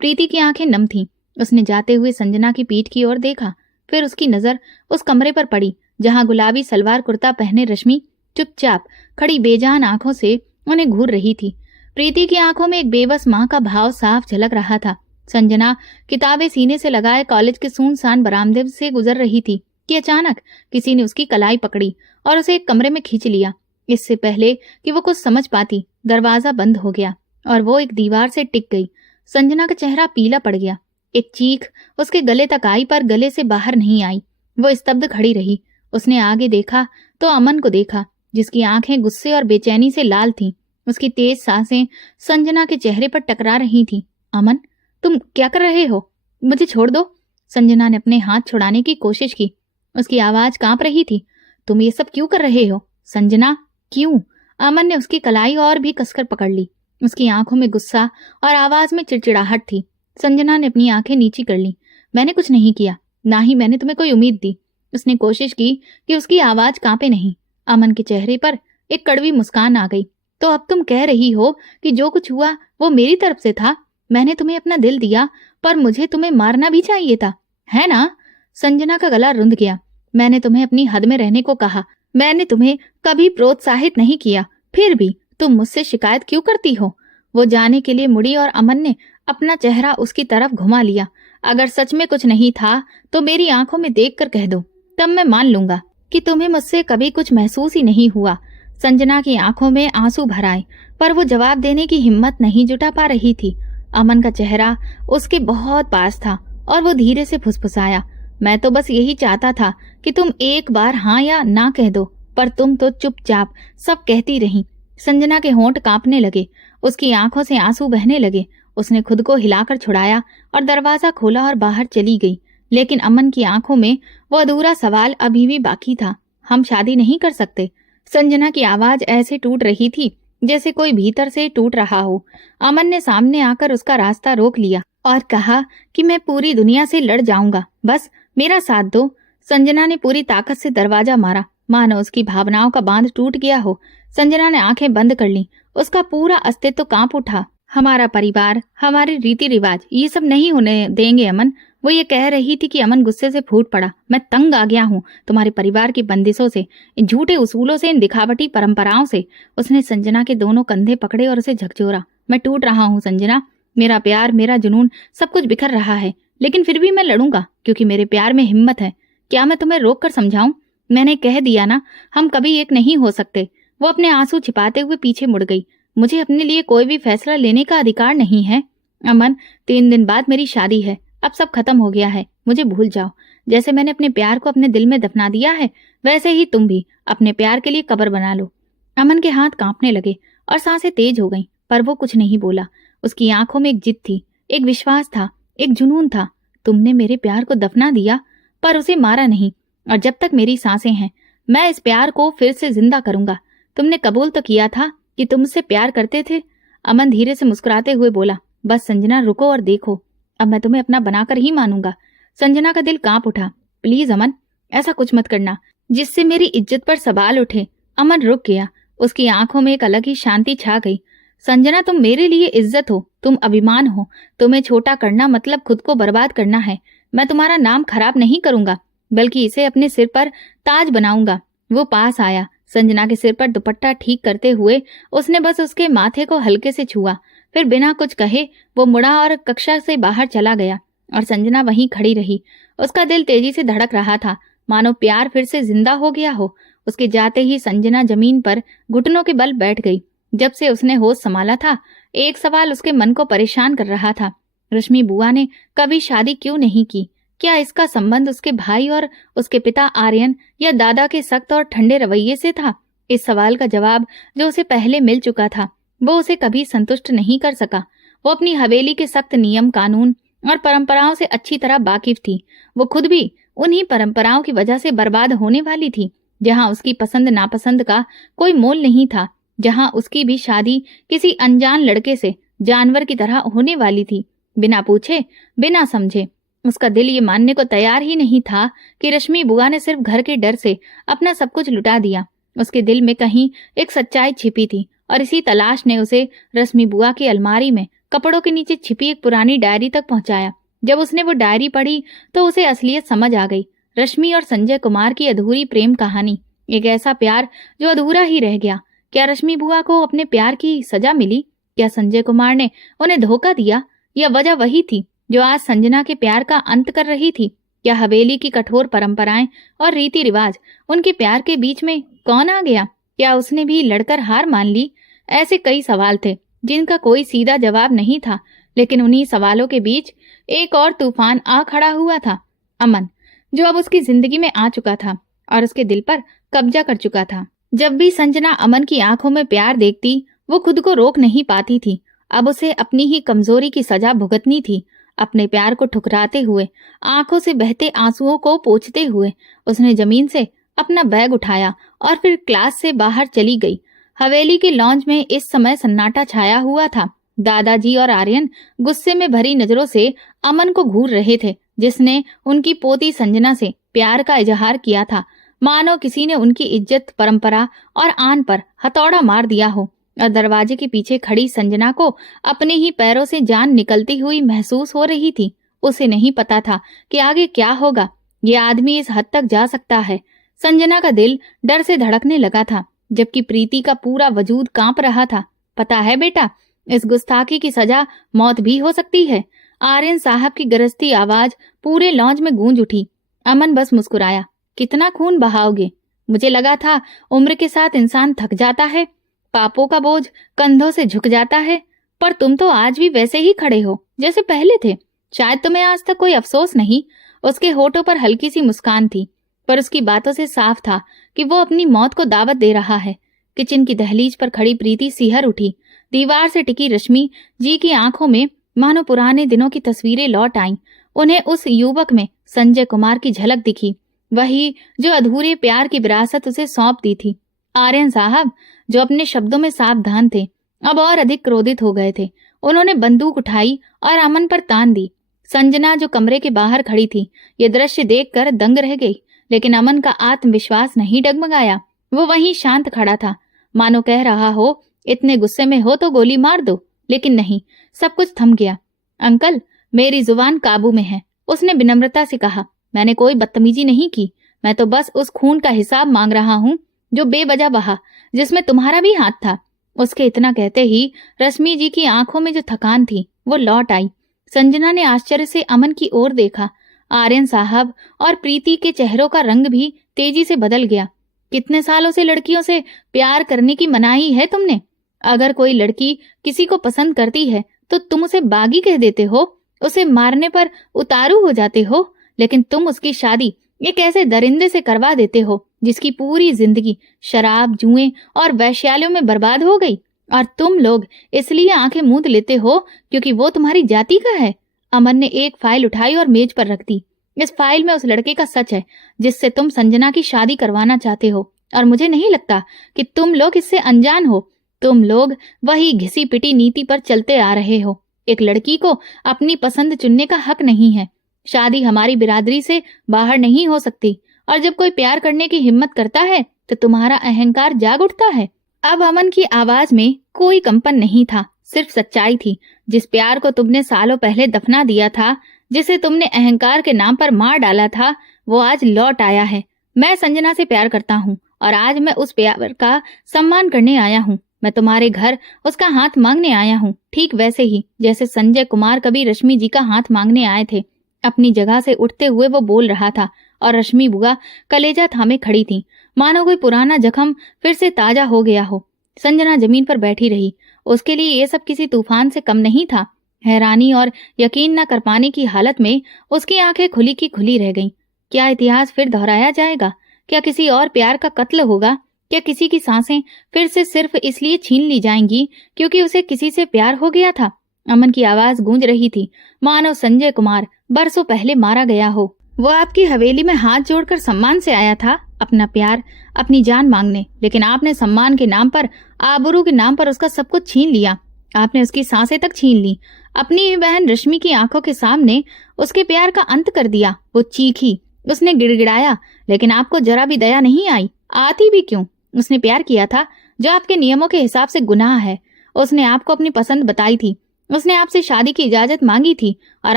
प्रीति की आंखें नम थीं। उसने जाते हुए संजना की पीठ की ओर देखा। फिर उसकी नजर उस कमरे पर पड़ी जहां गुलाबी सलवार कुर्ता पहने रश्मि चुपचाप खड़ी बेजान आंखों से उन्हें घूर रही थी। प्रीति की आंखों में एक बेबस माँ का भाव साफ झलक रहा था। संजना किताबें सीने से लगाए कॉलेज के सुनसान बरामदे से गुजर रही थी कि अचानक किसी ने उसकी कलाई पकड़ी और उसे एक कमरे में खींच लिया। इससे पहले कि वो कुछ समझ पाती, दरवाजा बंद हो गया और वो एक दीवार से टिक गई। संजना का चेहरा पीला पड़ गया। एक चीख उसके गले तक आई पर गले से बाहर नहीं आई। वो स्तब्ध खड़ी रही। उसने आगे देखा तो अमन को देखा, जिसकी आंखें गुस्से और बेचैनी से लाल थीं। उसकी तेज सांसें संजना के चेहरे पर टकरा रही थीं। अमन, तुम क्या कर रहे हो? मुझे छोड़ दो। संजना ने अपने हाथ छुड़ाने की कोशिश की। उसकी आवाज कांप रही थी। तुम ये सब क्यों कर रहे हो? संजना, क्यों? अमन ने उसकी कलाई और भी कसकर पकड़ ली। उसकी आंखों में गुस्सा और आवाज में चिड़चिड़ाहट थी। संजना ने अपनी आंखें नीची कर ली। मैंने कुछ नहीं किया, ना ही मैंने तुम्हें कोई उम्मीद दी। उसने कोशिश की कि उसकी आवाज कांपे नहीं। अमन के चेहरे पर एक कड़वी मुस्कान आ गई। तो अब तुम कह रही हो कि जो कुछ हुआ वो मेरी तरफ से था? मैंने तुम्हें अपना दिल दिया, पर मुझे तुम्हें मारना भी चाहिए था, है ना? संजना का गला रुंध गया। मैंने तुम्हें अपनी हद में रहने को कहा। मैंने तुम्हें कभी प्रोत्साहित नहीं किया, फिर भी तुम मुझसे शिकायत क्यों करती हो? वो जाने के लिए मुड़ी और अमन ने अपना चेहरा उसकी तरफ घुमा लिया। अगर सच में कुछ नहीं था तो मेरी आंखों में देखकर कह दो, तब मैं मान लूंगा कि तुम्हें मुझसे कभी कुछ महसूस ही नहीं हुआ। संजना की आंखों में आंसू भर आए, पर वो जवाब देने की हिम्मत नहीं जुटा पा रही थी। अमन का चेहरा उसके बहुत पास था और वो धीरे से फुसफुसाया, मैं तो बस यही चाहता था कि तुम एक बार हाँ या ना कह दो, पर तुम तो चुपचाप सब कहती रही। संजना के होंठ कांपने लगे, उसकी आंखों से आंसू बहने लगे। उसने खुद को हिलाकर छुड़ाया और दरवाजा खोला और बाहर चली गई। लेकिन अमन की आंखों में वो अधूरा सवाल अभी भी बाकी था, हम शादी नहीं कर सकते? संजना की आवाज ऐसे टूट रही थी जैसे कोई भीतर से टूट रहा हो। अमन ने सामने आकर उसका रास्ता रोक लिया और कहा कि मैं पूरी दुनिया से लड़ जाऊंगा, बस मेरा साथ दो। संजना ने पूरी ताकत से दरवाजा मारा, मानो उसकी भावनाओं का बांध टूट गया हो। संजना ने आंखें बंद कर ली, उसका पूरा अस्तित्व कांप उठा। हमारा परिवार, हमारे रीति रिवाज, ये सब नहीं होने देंगे अमन। वो ये कह रही थी कि अमन गुस्से से फूट पड़ा, मैं तंग आ गया हूँ तुम्हारे परिवार की बंदिशों से, इन झूठे उसूलों से, इन दिखावटी परंपराओं से। उसने संजना के दोनों कंधे पकड़े और उसे झकझोरा। मैं टूट रहा हूँ संजना, मेरा प्यार, मेरा जुनून, सब कुछ बिखर रहा है, लेकिन फिर भी मैं लड़ूंगा क्योंकि मेरे प्यार में हिम्मत है। क्या मैं तुम्हें रोक कर समझाऊं? मैंने कह दिया ना, हम कभी एक नहीं हो सकते। वो अपने आंसू छिपाते हुए पीछे मुड़ गई। मुझे अपने लिए कोई भी फैसला लेने का अधिकार नहीं है अमन। 3 दिन बाद मेरी शादी है, अब सब खत्म हो गया है, मुझे भूल जाओ। जैसे मैंने अपने प्यार को अपने दिल में दफना दिया है, वैसे ही तुम भी अपने प्यार के लिए कब्र बना लो। अमन के हाथ कांपने लगे और सांसें तेज हो गईं, पर वो कुछ नहीं बोला। उसकी आंखों में एक जिद थी, एक विश्वास था, एक जुनून था। तुमने मेरे प्यार को दफना दिया, पर उसे मारा नहीं, और जब तक मेरी सांसें हैं मैं इस प्यार को फिर से जिंदा करूंगा। तुमने कबूल तो किया था कि तुम मुझसे प्यार करते थे। अमन धीरे से मुस्कुराते हुए बोला, बस संजना रुको और देखो, अब मैं तुम्हें अपना बनाकर ही मानूंगा। संजना का दिल कांप उठा। प्लीज अमन, ऐसा कुछ मत करना जिससे मेरी इज्जत पर सवाल उठे। अमन रुक गया, उसकी आंखों में एक अलग ही शांति छा गई। संजना, तुम मेरे लिए इज्जत हो, तुम अभिमान हो। तुम्हें छोटा करना मतलब खुद को बर्बाद करना है। मैं तुम्हारा नाम खराब नहीं करूंगा, बल्कि इसे अपने सिर पर ताज बनाऊंगा। वो पास आया, संजना के सिर पर दुपट्टा ठीक करते हुए उसने बस उसके माथे को हल्के से छुआ, फिर बिना कुछ कहे वो मुड़ा और कक्षा से बाहर चला गया। और संजना वहीं खड़ी रही। उसका दिल तेजी से धड़क रहा था, मानो प्यार फिर से जिंदा हो गया हो। उसके जाते ही संजना जमीन पर घुटनों के बल बैठ गई। जब से उसने होश संभाला था, एक सवाल उसके मन को परेशान कर रहा था, रश्मि बुआ ने कभी शादी क्यों नहीं की? क्या इसका संबंध उसके भाई और उसके पिता आर्यन या दादा के सख्त और ठंडे रवैये से था? इस सवाल का जवाब जो उसे पहले मिल चुका था, वो उसे कभी संतुष्ट नहीं कर सका। वो अपनी हवेली के सख्त नियम, कानून और परंपराओं से अच्छी तरह वाकिफ थी। वो खुद भी उन्हीं परंपराओं की वजह से बर्बाद होने वाली थी, जहां उसकी पसंद नापसंद का कोई मोल नहीं था, जहां उसकी भी शादी किसी अनजान लड़के से जानवर की तरह होने वाली थी, बिना पूछे, बिना समझे। उसका दिल ये मानने को तैयार ही नहीं था कि रश्मि बुआ ने सिर्फ घर के डर से अपना सब कुछ लुटा दिया। उसके दिल में कहीं एक सच्चाई छिपी थी, और इसी तलाश ने उसे रश्मि बुआ की अलमारी में कपड़ों के नीचे छिपी एक पुरानी डायरी तक पहुंचाया। जब उसने वो डायरी पढ़ी तो उसे असलियत समझ आ गई। रश्मि और संजय कुमार की अधूरी प्रेम कहानी, एक ऐसा प्यार जो अधूरा ही रह गया। क्या रश्मि बुआ को अपने प्यार की सजा मिली? क्या संजय कुमार ने उन्हें धोखा दिया? या वजह वही थी जो आज संजना के प्यार का अंत कर रही थी? क्या हवेली की कठोर परंपराएं और रीति रिवाज, उनके प्यार के बीच में कौन आ गया? क्या उसने भी लड़कर हार मान ली? ऐसे कई सवाल थे जिनका कोई सीधा जवाब नहीं था, लेकिन उन्हीं सवालों के बीच एक और तूफान आ खड़ा हुआ था, अमन, जो अब उसकी जिंदगी में आ चुका था और उसके दिल पर कब्जा कर चुका था। जब भी संजना अमन की आंखों में प्यार देखती, वो खुद को रोक नहीं पाती थी। अब उसे अपनी ही कमजोरी की सजा भुगतनी थी। अपने प्यार को ठुकराते हुए, आंखों से बहते आंसुओं को पोंछते हुए उसने जमीन से अपना बैग उठाया और फिर क्लास से बाहर चली गई। हवेली के लॉन्ज में इस समय सन्नाटा छाया हुआ था। दादाजी और आर्यन गुस्से में भरी नजरों से अमन को घूर रहे थे, जिसने उनकी पोती संजना से प्यार का इजहार किया था, मानो किसी ने उनकी इज्जत, परंपरा और आन पर हथौड़ा मार दिया हो। और दरवाजे के पीछे खड़ी संजना को अपने ही पैरों से जान निकलती हुई महसूस हो रही थी। उसे नहीं पता था कि आगे क्या होगा। ये आदमी इस हद तक जा सकता है। संजना का दिल डर से धड़कने लगा था, जबकि प्रीति का पूरा वजूद कांप रहा था। पता है बेटा, इस गुस्ताखी की सजा मौत भी हो सकती है। आर्यन साहब की गरजती आवाज पूरे लॉन्ज में गूंज उठी। अमन बस मुस्कुराया। कितना खून बहाओगे? मुझे लगा था उम्र के साथ इंसान थक जाता है, पापों का बोझ कंधों से झुक जाता है, पर तुम तो आज भी वैसे ही खड़े हो जैसे पहले थे। शायद तुम्हें आज तक कोई अफसोस नहीं। उसके होठों पर हल्की सी मुस्कान थी, पर उसकी बातों से साफ था कि वो अपनी मौत को दावत दे रहा है। किचन की दहलीज पर खड़ी प्रीति सिहर उठी। दीवार से टिकी रश्मि जी की आंखों में मानो पुराने दिनों की तस्वीरें लौट आईं। उन्हें उस युवक में संजय कुमार की झलक दिखी, वही जो अधूरे प्यार की विरासत उसे सौंप दी थी। आर्यन साहब, जो अपने शब्दों में सावधान थे, अब और अधिक क्रोधित हो गए थे। उन्होंने बंदूक उठाई और अमन पर तान दी। संजना, जो कमरे के बाहर खड़ी थी, ये दृश्य देखकर दंग रह गई, लेकिन अमन का आत्मविश्वास नहीं डगमगाया। वो वहीं शांत खड़ा था, मानो कह रहा हो, इतने गुस्से में हो तो गोली मार दो। लेकिन नहीं, सब कुछ थम गया। अंकल, मेरी जुबान काबू में है, उसने विनम्रता से कहा। मैंने कोई बदतमीजी नहीं की, मैं तो बस उस खून का हिसाब मांग रहा हूँ जो बेवजह बहा, जिसमें तुम्हारा भी हाथ था। उसके इतना कहते ही रश्मि जी की आंखों में जो थकान थी वो लौट आई। संजना ने आश्चर्य से अमन की ओर देखा। आर्यन साहब और प्रीति के चेहरों का रंग भी तेजी से बदल गया। कितने सालों से लड़कियों से प्यार करने की मनाही है तुमने? अगर कोई लड़की किसी को पसंद करती है तो तुम उसे बागी कह देते हो, उसे मारने पर उतारू हो जाते हो, लेकिन तुम उसकी शादी एक ऐसे दरिंदे से करवा देते हो जिसकी पूरी जिंदगी शराब, जुए और वैश्यालयों में बर्बाद हो गई, और तुम लोग इसलिए आंखें मूंद लेते हो क्योंकि वो तुम्हारी जाति का है। अमन ने एक फाइल उठाई और मेज पर रख दी। इस फाइल में उस लड़के का सच है जिससे तुम संजना की शादी करवाना चाहते हो, और मुझे नहीं लगता कि तुम लोग इससे अनजान हो। तुम लोग वही घिसी पिटी नीति पर चलते आ रहे हो। एक लड़की को अपनी पसंद चुनने का हक नहीं है। शादी हमारी बिरादरी से बाहर नहीं हो सकती, और जब कोई प्यार करने की हिम्मत करता है तो तुम्हारा अहंकार जाग उठता है। अब अमन की आवाज में कोई कंपन नहीं था, सिर्फ सच्चाई थी। जिस प्यार को तुमने सालों पहले दफना दिया था, जिसे तुमने अहंकार के नाम पर मार डाला था, वो आज लौट आया है। मैं संजना से प्यार करता हूँ, और आज मैं उस प्यार का सम्मान करने आया हूँ। मैं तुम्हारे घर उसका हाथ मांगने आया हूँ, ठीक वैसे ही जैसे संजय कुमार कभी रश्मि जी का हाथ मांगने आए थे। अपनी जगह से उठते हुए वो बोल रहा था, और रश्मि बुआ कलेजा थामे खड़ी थी, मानो कोई पुराना जख्म फिर से ताजा हो गया हो। संजना जमीन पर बैठी रही। उसके लिए ये सब किसी तूफान से कम नहीं था। हैरानी और यकीन न कर पाने की हालत में उसकी आंखें खुली की खुली रह गईं। क्या इतिहास फिर दोहराया जाएगा? क्या किसी और प्यार का कत्ल होगा? क्या किसी की सांसें फिर से सिर्फ इसलिए छीन ली जाएंगी क्योंकि उसे किसी से प्यार हो गया था? अमन की आवाज गूंज रही थी, मानो संजय कुमार बरसों पहले मारा गया हो। वो आपकी हवेली में हाथ जोड़कर सम्मान से आया था, अपना प्यार, अपनी जान मांगने, लेकिन आपने सम्मान के नाम पर, आबरू के नाम पर उसका सब कुछ छीन लिया। आपने उसकी सांसें तक छीन ली। अपनी ही बहन रश्मि की आंखों के सामने उसके प्यार का अंत कर दिया। वो चीखी, उसने गिड़गिड़ाया, लेकिन आपको जरा भी दया नहीं आई। आती भी क्यों? उसने प्यार किया था जो आपके नियमों के हिसाब से गुनाह है। उसने आपको अपनी पसंद बताई थी, उसने आपसे शादी की इजाजत मांगी थी, और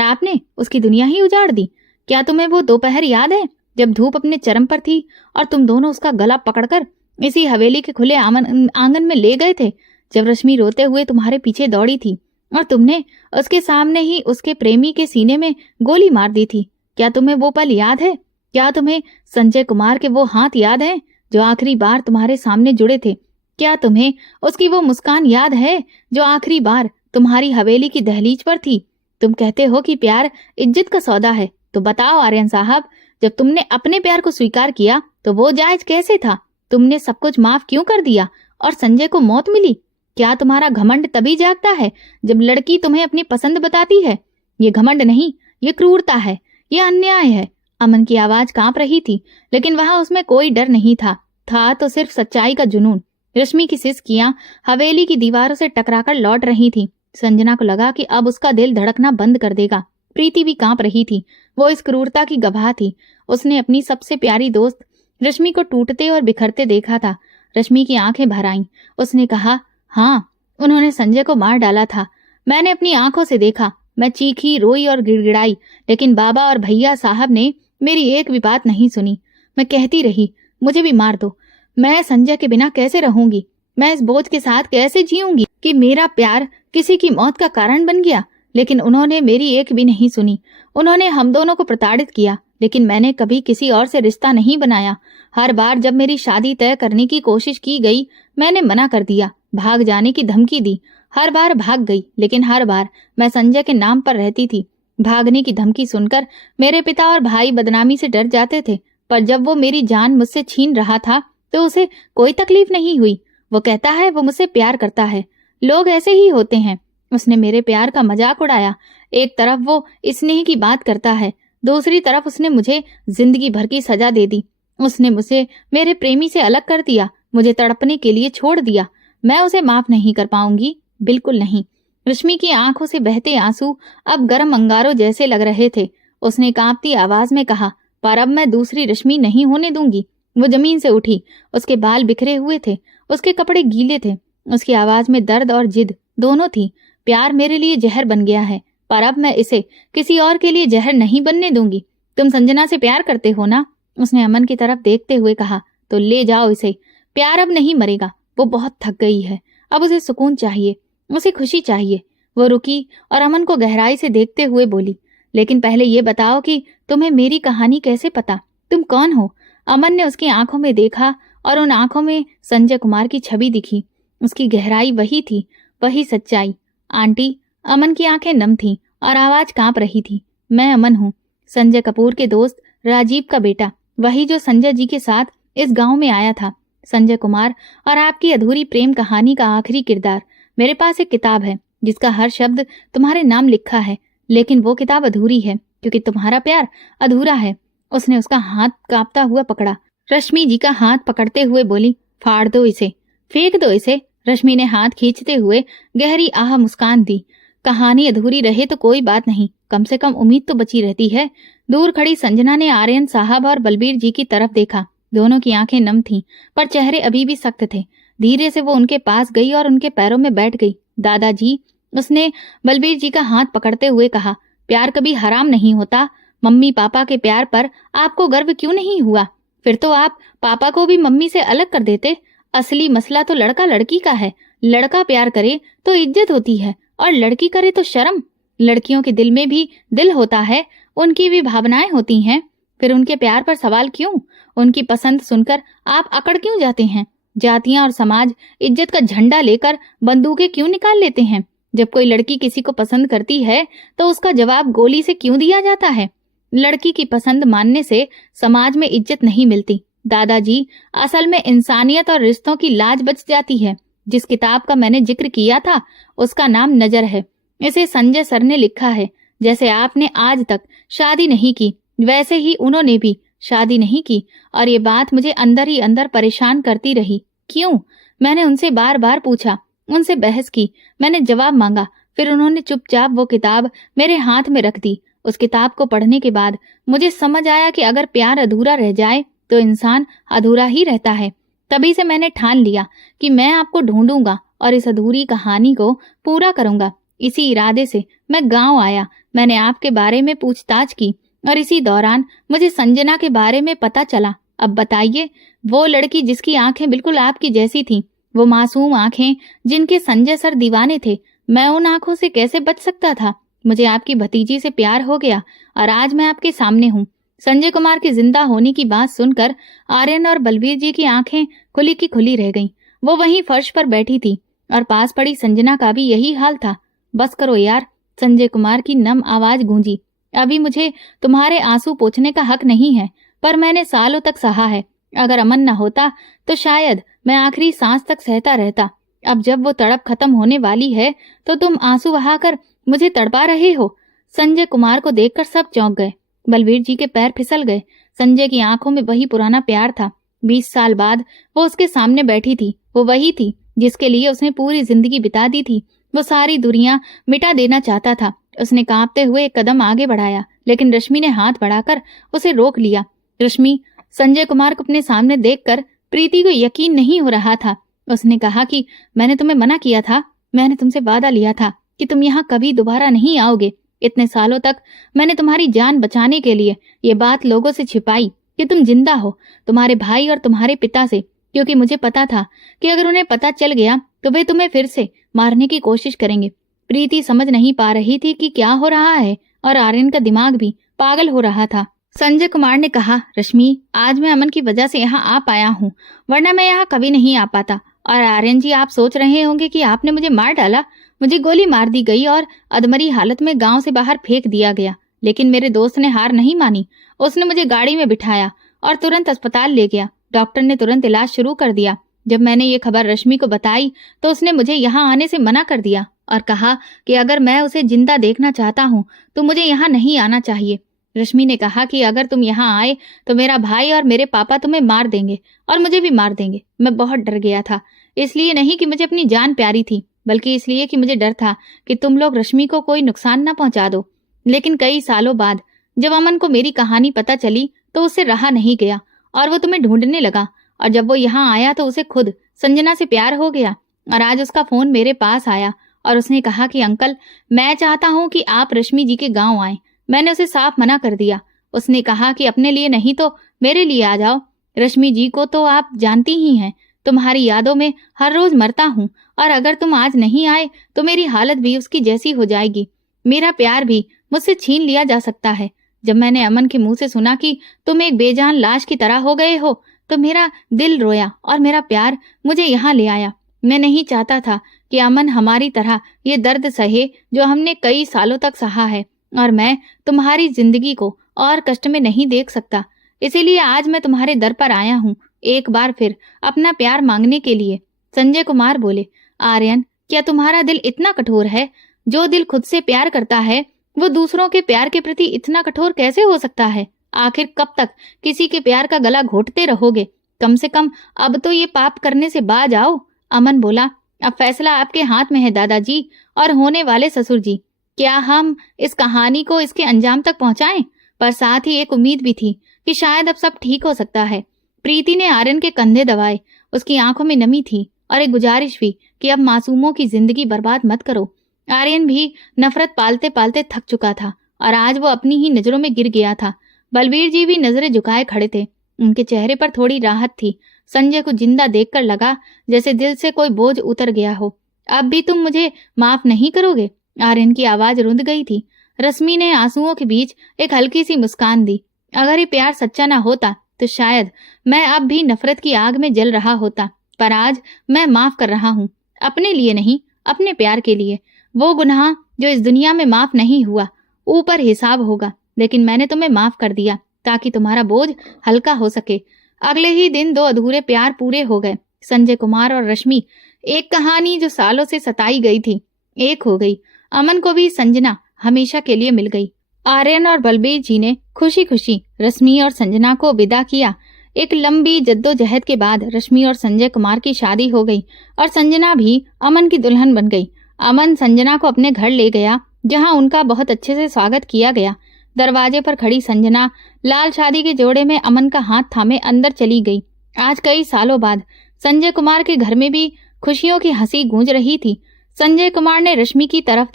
आपने उसकी दुनिया ही उजाड़ दी। क्या तुम्हें वो दोपहर याद है जब धूप अपने चरम पर थी और तुम दोनों उसका गला पकड़कर इसी हवेली के खुले आंगन में ले गए थे, जब रश्मि रोते हुए तुम्हारे पीछे दौड़ी थी और तुमने उसके सामने ही उसके प्रेमी के सीने में गोली मार दी थी? क्या तुम्हें वो पल याद है? क्या तुम्हें संजय कुमार के वो हाथ याद हैं जो आखिरी बार तुम्हारे सामने जुड़े थे? क्या तुम्हें उसकी वो मुस्कान याद है जो आखिरी बार तुम्हारी हवेली की दहलीज पर थी? तुम कहते हो कि प्यार इज्जत का सौदा है, तो बताओ आर्यन साहब, जब तुमने अपने प्यार को स्वीकार किया तो वो जायज कैसे था? तुमने सब कुछ माफ क्यों कर दिया और संजय को मौत मिली? क्या तुम्हारा घमंड तभी जागता है जब लड़की तुम्हें अपनी पसंद बताती है? ये घमंड नहीं, ये क्रूरता है, ये अन्याय है। अमन की आवाज कांप रही थी, लेकिन वहां उसमें कोई डर नहीं था तो सिर्फ सच्चाई का जुनून। रश्मि की सिसकियां हवेली की दीवारों से टकराकर लौट रही थी। संजना को लगा कि अब उसका दिल धड़कना बंद कर देगा। प्रीति भी कांप रही थी, वो इस क्रूरता की गवाह थी। उसने अपनी सबसे प्यारी दोस्त रश्मि को टूटते और बिखरते देखा था। रश्मि की आंखें भर आईं। उसने कहा, हाँ, उन्होंने संजय को मार डाला था। मैंने अपनी आंखों से देखा। मैं चीखी, रोई और गिड़गिड़ाई, लेकिन बाबा और भैया साहब ने मेरी एक भी बात नहीं सुनी। मैं कहती रही, मुझे भी मार दो, मैं संजय के बिना कैसे रहूंगी। मैं इस बोझ के साथ कैसे जीऊंगी कि मेरा प्यार किसी की मौत का कारण बन गया। लेकिन उन्होंने मेरी एक भी नहीं सुनी। उन्होंने हम दोनों को प्रताड़ित किया, लेकिन मैंने कभी किसी और से रिश्ता नहीं बनाया। हर बार जब मेरी शादी तय करने की कोशिश की गई, मैंने मना कर दिया, भाग जाने की धमकी दी। हर बार भाग गई, लेकिन हर बार मैं संजय के नाम पर रहती थी। भागने की धमकी सुनकर मेरे पिता और भाई बदनामी से डर जाते थे, पर जब वो मेरी जान मुझसे छीन रहा था तो उसे कोई तकलीफ नहीं हुई। वो कहता है वो मुझसे प्यार करता है। लोग ऐसे ही होते हैं। उसने मेरे प्यार का मजाक उड़ाया। एक तरफ वो स्नेह की बात करता है, दूसरी तरफ उसने मुझे जिंदगी भर की सजा दे दी। उसने मुझे मेरे प्रेमी से अलग कर दिया, मुझे तड़पने के लिए छोड़ दिया। मैं उसे माफ नहीं कर पाऊंगी, बिल्कुल नहीं। रश्मि की आंखों से बहते आंसू अब गर्म अंगारों जैसे लग रहे थे। उसने कांपती आवाज में कहा, पर अब मैं दूसरी रश्मि नहीं होने दूंगी। वो जमीन से उठी। उसके बाल बिखरे हुए थे, उसके कपड़े गीले थे, उसकी आवाज में दर्द और जिद दोनों थी। प्यार मेरे लिए जहर बन गया है, पर अब मैं इसे किसी और के लिए जहर नहीं बनने दूंगी। तुम संजना से प्यार करते हो ना? उसने अमन की तरफ देखते हुए कहा। तो ले जाओ इसे। प्यार अब नहीं मरेगा। वो बहुत थक गई है, अब उसे सुकून चाहिए, उसे खुशी चाहिए। वो रुकी और अमन को गहराई से देखते हुए बोली, लेकिन पहले ये बताओ कि तुम्हें मेरी कहानी कैसे पता? तुम कौन हो? अमन ने उसकी आंखों में देखा और उन आंखों में संजय कुमार की छवि दिखी। उसकी गहराई वही थी, वही सच्चाई। आंटी, अमन की आंखें नम थीं और आवाज कांप रही थी। मैं अमन हूँ, संजय कपूर के दोस्त राजीव का बेटा, वही जो संजय जी के साथ इस गांव में आया था। संजय कुमार और आपकी अधूरी प्रेम कहानी का आखिरी किरदार। मेरे पास एक किताब है जिसका हर शब्द तुम्हारे नाम लिखा है, लेकिन वो किताब अधूरी है क्योंकि तुम्हारा प्यार अधूरा है। उसने उसका हाथ कांपता हुआ पकड़ा। रश्मि जी का हाथ पकड़ते हुए बोली, फाड़ दो इसे, फेंक दो इसे। रश्मि ने हाथ खींचते हुए गहरी आह मुस्कान दी। कहानी अधूरी रहे तो कोई बात नहीं, कम से कम उम्मीद तो बची रहती है। दूर खड़ी संजना ने आर्यन साहब और बलबीर जी की तरफ देखा। दोनों की आंखें नम थीं, पर चेहरे अभी भी सख्त थे। धीरे से वो उनके पास गई और उनके पैरों में बैठ गई। दादाजी, उसने बलबीर जी का हाथ पकड़ते हुए कहा, प्यार कभी हराम नहीं होता। मम्मी पापा के प्यार पर आपको गर्व क्यों नहीं हुआ? फिर तो आप पापा को भी मम्मी से अलग कर देते। असली मसला तो लड़का लड़की का है। लड़का प्यार करे तो इज्जत होती है और लड़की करे तो शर्म। लड़कियों के दिल में भी दिल होता है, उनकी भी भावनाएं होती हैं। फिर उनके प्यार पर सवाल क्यों? उनकी पसंद सुनकर आप अकड़ क्यों जाते हैं? जातियां और समाज इज्जत का झंडा लेकर बंदूकें क्यों निकाल लेते हैं? जब कोई लड़की किसी को पसंद करती है तो उसका जवाब गोली से क्यों दिया जाता है? लड़की की पसंद मानने से समाज में इज्जत नहीं मिलती। दादाजी, असल में इंसानियत और रिश्तों की लाज बच जाती है। जिस किताब का मैंने जिक्र किया था उसका नाम नजर है। इसे संजय सर ने लिखा है। जैसे आपने आज तक शादी नहीं की, वैसे ही उन्होंने भी शादी नहीं की, और ये बात मुझे अंदर ही अंदर परेशान करती रही। क्यों? मैंने उनसे बार बार पूछा, उनसे बहस की, मैंने जवाब मांगा। फिर उन्होंने चुपचाप वो किताब मेरे हाथ में रख दी। उस किताब को पढ़ने के बाद मुझे समझ आया कि अगर प्यार अधूरा रह जाए तो इंसान अधूरा ही रहता है। तभी से मैंने ठान लिया कि मैं आपको ढूंढूंगा और इस अधूरी कहानी को पूरा करूंगा। इसी इरादे से मैं गांव आया। मैंने आपके बारे में पूछताछ की और इसी दौरान मुझे संजना के बारे में पता चला। अब बताइए, वो लड़की जिसकी आंखें बिल्कुल आपकी जैसी थीं, वो मासूम आंखें जिनके संजय सर दीवाने थे, मैं उन आंखों से कैसे बच सकता था? मुझे आपकी भतीजी से प्यार हो गया और आज मैं आपके सामने हूँ। संजय कुमार के जिंदा होने की बात सुनकर आर्यन और बलबीर जी की आंखें खुली की खुली रह गईं। वो वहीं फर्श पर बैठी थी और पास पड़ी संजना का भी यही हाल था। बस करो यार, संजय कुमार की नम आवाज गूंजी। अभी मुझे तुम्हारे आंसू पोंछने का हक नहीं है, पर मैंने सालों तक सहा है। अगर अमन न होता तो शायद मैं आखिरी सांस तक सहता रहता। अब जब वो तड़प खत्म होने वाली है तो तुम आंसू बहाकर मुझे तड़पा रहे हो। संजय कुमार को देखकर सब चौंक गए। बलबीर जी के पैर फिसल गए। संजय की आंखों में वही पुराना प्यार था। 20 साल बाद वो उसके सामने बैठी थी। वो वही थी जिसके लिए उसने पूरी जिंदगी बिता दी थी। वो सारी दुनिया मिटा देना चाहता था। उसने कांपते हुए एक कदम आगे बढ़ाया, लेकिन रश्मि ने हाथ बढ़ाकर उसे रोक लिया। रश्मि, संजय कुमार को अपने सामने देखकर प्रीति को यकीन नहीं हो रहा था। उसने कहा कि मैंने तुम्हें मना किया था। मैंने तुमसे वादा लिया था कि तुम यहाँ कभी दोबारा नहीं आओगे। इतने सालों तक मैंने तुम्हारी जान बचाने के लिए ये बात लोगों से छिपाई कि तुम जिंदा हो, तुम्हारे भाई और तुम्हारे पिता से। क्योंकि मुझे पता था कि अगर उन्हें पता चल गया तो वे तुम्हें फिर से मारने की कोशिश करेंगे। प्रीति समझ नहीं पा रही थी कि क्या हो रहा है और आर्यन का दिमाग भी पागल हो रहा था। संजय कुमार ने कहा, रश्मि, आज मैं अमन की वजह से यहाँ आ पाया हूँ, वरना मैं यहाँ कभी नहीं आ पाता। और आर्यन जी, आप सोच रहे होंगे कि आपने मुझे मार डाला। मुझे गोली मार दी गई और अधमरी हालत में गांव से बाहर फेंक दिया गया। लेकिन मेरे दोस्त ने हार नहीं मानी। उसने मुझे गाड़ी में बिठाया और तुरंत अस्पताल ले गया। डॉक्टर ने तुरंत इलाज शुरू कर दिया। जब मैंने ये खबर रश्मि को बताई तो उसने मुझे यहाँ आने से मना कर दिया और कहा कि अगर मैं उसे जिंदा देखना चाहता हूँ तो मुझे यहाँ नहीं आना चाहिए। रश्मि ने कहा कि अगर तुम यहाँ आए तो मेरा भाई और मेरे पापा तुम्हें मार देंगे और मुझे भी मार देंगे। मैं बहुत डर गया था, इसलिए नहीं कि मुझे अपनी जान प्यारी थी, बल्कि इसलिए कि मुझे डर था कि तुम लोग रश्मि को कोई नुकसान न पहुंचा दो। लेकिन कई सालों बाद जब अमन को मेरी कहानी पता चली तो उससे रहा नहीं गया और वो तुम्हें ढूंढने लगा। और जब वो यहाँ आया तो उसे खुद संजना से प्यार हो गया और आज उसका फोन मेरे पास आया और उसने कहा कि अंकल, मैं चाहता हूँ कि आप रश्मि जी के गांव आएं। मैंने उसे साफ मना कर दिया। उसने कहा कि अपने लिए नहीं तो मेरे लिए आ जाओ। रश्मि जी को तो आप जानती ही हैं, तुम्हारी यादों में हर रोज मरता हूँ और अगर तुम आज नहीं आए तो मेरी हालत भी उसकी जैसी हो जाएगी। मेरा प्यार भी मुझसे छीन लिया जा सकता है। जब मैंने अमन के मुंह से सुना कि तुम एक बेजान लाश की तरह हो गए हो तो मेरा दिल रोया और मेरा प्यार मुझे यहाँ ले आया। मैं नहीं चाहता था कि अमन हमारी तरह ये दर्द सहे जो हमने कई सालों तक सहा है, और मैं तुम्हारी जिंदगी को और कष्ट में नहीं देख सकता। इसीलिए आज मैं तुम्हारे दर पर आया हूँ, एक बार फिर अपना प्यार मांगने के लिए। संजय कुमार बोले, आर्यन, क्या तुम्हारा दिल इतना कठोर है? जो दिल खुद से प्यार करता है वो दूसरों के प्यार के प्रति इतना कठोर कैसे हो सकता है? आखिर कब तक किसी के प्यार का गला घोटते रहोगे? कम से कम अब तो ये पाप करने से बाज आओ। अमन बोला, अब फैसला आपके हाथ में है दादाजी और होने वाले ससुर जी। क्या हम इस कहानी को इसके अंजाम तक पहुंचाएं? पर साथ ही एक उम्मीद भी थी कि शायद अब सब ठीक हो सकता है। प्रीति ने आर्यन के कंधे दबाए। उसकी आंखों में नमी थी और एक गुजारिश भी कि अब मासूमों की जिंदगी बर्बाद मत करो। आर्यन भी नफरत पालते पालते थक चुका था और आज वो अपनी ही नजरों में गिर गया था। बलबीर जी भी नजरें झुकाए खड़े थे। उनके चेहरे पर थोड़ी राहत थी। संजय को जिंदा देखकर लगा जैसे दिल से कोई बोझ उतर गया हो। अब भी तुम मुझे माफ नहीं करोगे? आर्यन की आवाज रुंध गई थी। रश्मि ने आंसुओं के बीच एक हल्की सी मुस्कान दी। अगर ये प्यार सच्चा ना होता तो शायद मैं अब भी नफरत की आग में जल रहा होता, पर आज मैं माफ कर रहा हूँ। अपने लिए नहीं, अपने प्यार के लिए। वो गुनाह जो इस दुनिया में माफ नहीं हुआ, ऊपर हिसाब होगा, लेकिन मैंने तुम्हें माफ कर दिया ताकि तुम्हारा बोझ हल्का हो सके। अगले ही दिन 2 अधूरे प्यार पूरे हो गए। संजय कुमार और रश्मि, एक कहानी जो सालों से सताई गई थी, एक हो गई। अमन को भी संजना हमेशा के लिए मिल गई। आर्यन और बलबीर जी ने खुशी खुशी रश्मि और संजना को विदा किया। एक लंबी जद्दोजहद के बाद रश्मि और संजय कुमार की शादी हो गई और संजना भी अमन की दुल्हन बन गई। अमन संजना को अपने घर ले गया, जहां उनका बहुत अच्छे से स्वागत किया गया। दरवाजे पर खड़ी संजना लाल शादी के जोड़े में अमन का हाथ थामे अंदर चली गई। आज कई सालों बाद संजय कुमार के घर में भी खुशियों की हंसी गूंज रही थी। संजय कुमार ने रश्मि की तरफ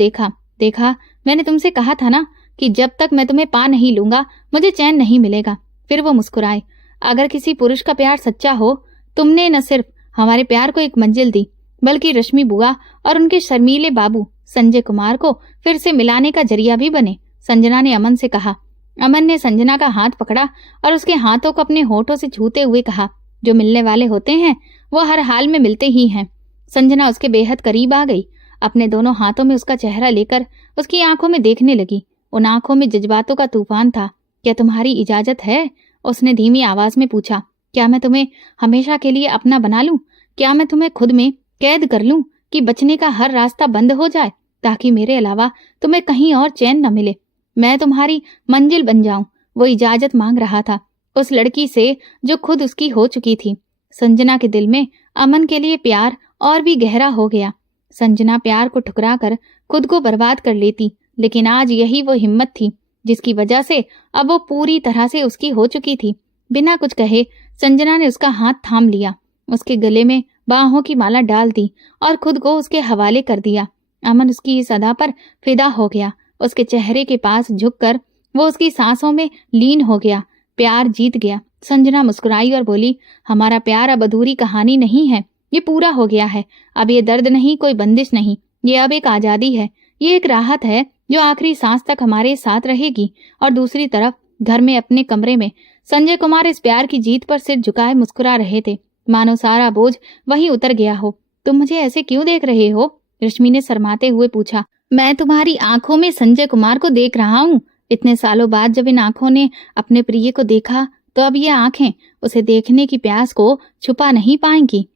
देखा, मैंने तुमसे कहा था ना कि जब तक मैं तुम्हें पा नहीं लूंगा मुझे चैन नहीं मिलेगा। फिर वो मुस्कुराए। अगर किसी पुरुष का प्यार सच्चा हो, तुमने न सिर्फ हमारे प्यार को एक मंजिल दी, बल्कि रश्मि बुआ और उनके शर्मीले बाबू संजय कुमार को फिर से मिलाने का जरिया भी बने। संजना ने अमन से कहा। अमन ने संजना का हाथ पकड़ा और उसके हाथों को अपने होठों से छूते हुए कहा, जो मिलने वाले होते हैं वो हर हाल में मिलते ही हैं। संजना उसके बेहद करीब आ गई। अपने दोनों हाथों में उसका चेहरा लेकर उसकी आंखों में देखने लगी। उन आंखों में जज्बातों का तूफान था। क्या तुम्हारी इजाजत है? उसने धीमी आवाज में पूछा। क्या मैं तुम्हें हमेशा के लिए अपना बना लूं? क्या मैं तुम्हें खुद में कैद कर लूं कि बचने का हर रास्ता बंद हो जाए, ताकि मेरे अलावा तुम्हें कहीं और चैन न मिले? मैं तुम्हारी मंजिल बन जाऊं। वो इजाजत मांग रहा था उस लड़की से जो खुद उसकी हो चुकी थी। संजना के दिल में अमन के लिए प्यार और भी गहरा हो गया। संजना प्यार को ठुकरा कर खुद को बर्बाद कर लेती, लेकिन आज यही वो हिम्मत थी जिसकी वजह से अब वो पूरी तरह से उसकी हो चुकी थी। बिना कुछ कहे संजना ने उसका हाथ थाम लिया, उसके गले में बाहों की माला डाल दी और खुद को उसके हवाले कर दिया। अमन उसकी इस अदा पर फिदा हो गया। उसके चेहरे के पास झुककर वो उसकी सांसों में लीन हो गया। प्यार जीत गया। संजना मुस्कुराई और बोली, हमारा प्यार अब अधूरी कहानी नहीं है, ये पूरा हो गया है। अब ये दर्द नहीं, कोई बंदिश नहीं, ये अब एक आजादी है। ये एक राहत है जो आखिरी सांस तक हमारे साथ रहेगी। और दूसरी तरफ घर में अपने कमरे में संजय कुमार इस प्यार की जीत पर सिर झुकाए मुस्कुरा रहे थे, मानो सारा बोझ वहीं उतर गया हो। तुम मुझे ऐसे क्यों देख रहे हो? रश्मि ने शर्माते हुए पूछा। मैं तुम्हारी आंखों में संजय कुमार को देख रहा हूँ। इतने सालों बाद जब इन आंखों ने अपने प्रिय को देखा तो अब ये आंखें उसे देखने की प्यास को छुपा नहीं पाएंगी।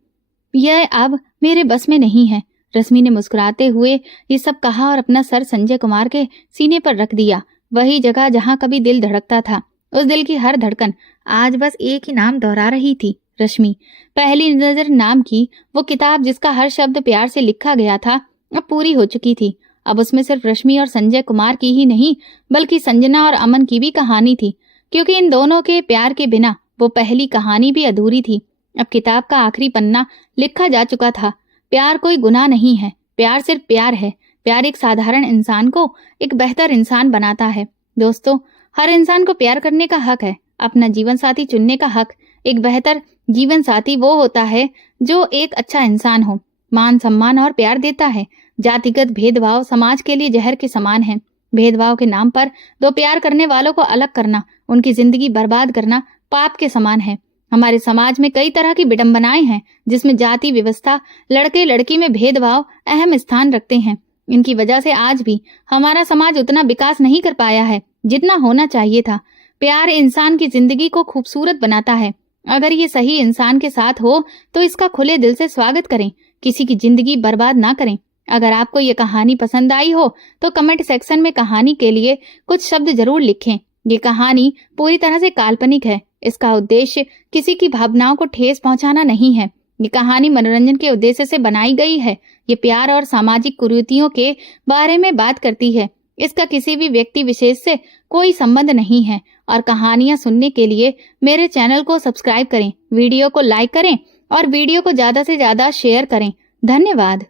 यह अब मेरे बस में नहीं है। रश्मि ने मुस्कुराते हुए ये सब कहा और अपना सर संजय कुमार के सीने पर रख दिया, वही जगह जहां कभी दिल धड़कता था। उस दिल की हर धड़कन आज बस एक ही नाम दोहरा रही थी, रश्मि। पहली नजर नाम की वो किताब जिसका हर शब्द प्यार से लिखा गया था अब पूरी हो चुकी थी। अब उसमें सिर्फ रश्मि और संजय कुमार की ही नहीं बल्कि संजना और अमन की भी कहानी थी, क्योंकि इन दोनों के प्यार के बिना वो पहली कहानी भी अधूरी थी। अब किताब का आखिरी पन्ना लिखा जा चुका था। प्यार कोई गुनाह नहीं है, प्यार सिर्फ प्यार है। प्यार एक साधारण इंसान को एक बेहतर इंसान बनाता है। दोस्तों, हर इंसान को प्यार करने का हक है, अपना जीवन साथी चुनने का हक। एक बेहतर जीवन साथी वो होता है जो एक अच्छा इंसान हो, मान सम्मान और प्यार देता है। जातिगत भेदभाव समाज के लिए जहर के समान है। भेदभाव के नाम पर दो प्यार करने वालों को अलग करना, उनकी जिंदगी बर्बाद करना पाप के समान है। हमारे समाज में कई तरह की विडंबनाएं हैं जिसमें जाति व्यवस्था, लड़के लड़की में भेदभाव अहम स्थान रखते हैं। इनकी वजह से आज भी हमारा समाज उतना विकास नहीं कर पाया है जितना होना चाहिए था। प्यार इंसान की जिंदगी को खूबसूरत बनाता है। अगर ये सही इंसान के साथ हो तो इसका खुले दिल से स्वागत करें, किसी की जिंदगी बर्बाद ना करें। अगर आपको ये कहानी पसंद आई हो तो कमेंट सेक्शन में कहानी के लिए कुछ शब्द जरूर लिखें। ये कहानी पूरी तरह से काल्पनिक है। इसका उद्देश्य किसी की भावनाओं को ठेस पहुंचाना नहीं है। ये कहानी मनोरंजन के उद्देश्य से बनाई गई है। ये प्यार और सामाजिक कुरीतियों के बारे में बात करती है। इसका किसी भी व्यक्ति विशेष से कोई संबंध नहीं है। और कहानियां सुनने के लिए मेरे चैनल को सब्सक्राइब करें, वीडियो को लाइक करें और वीडियो को ज्यादा से ज्यादा शेयर करें। धन्यवाद।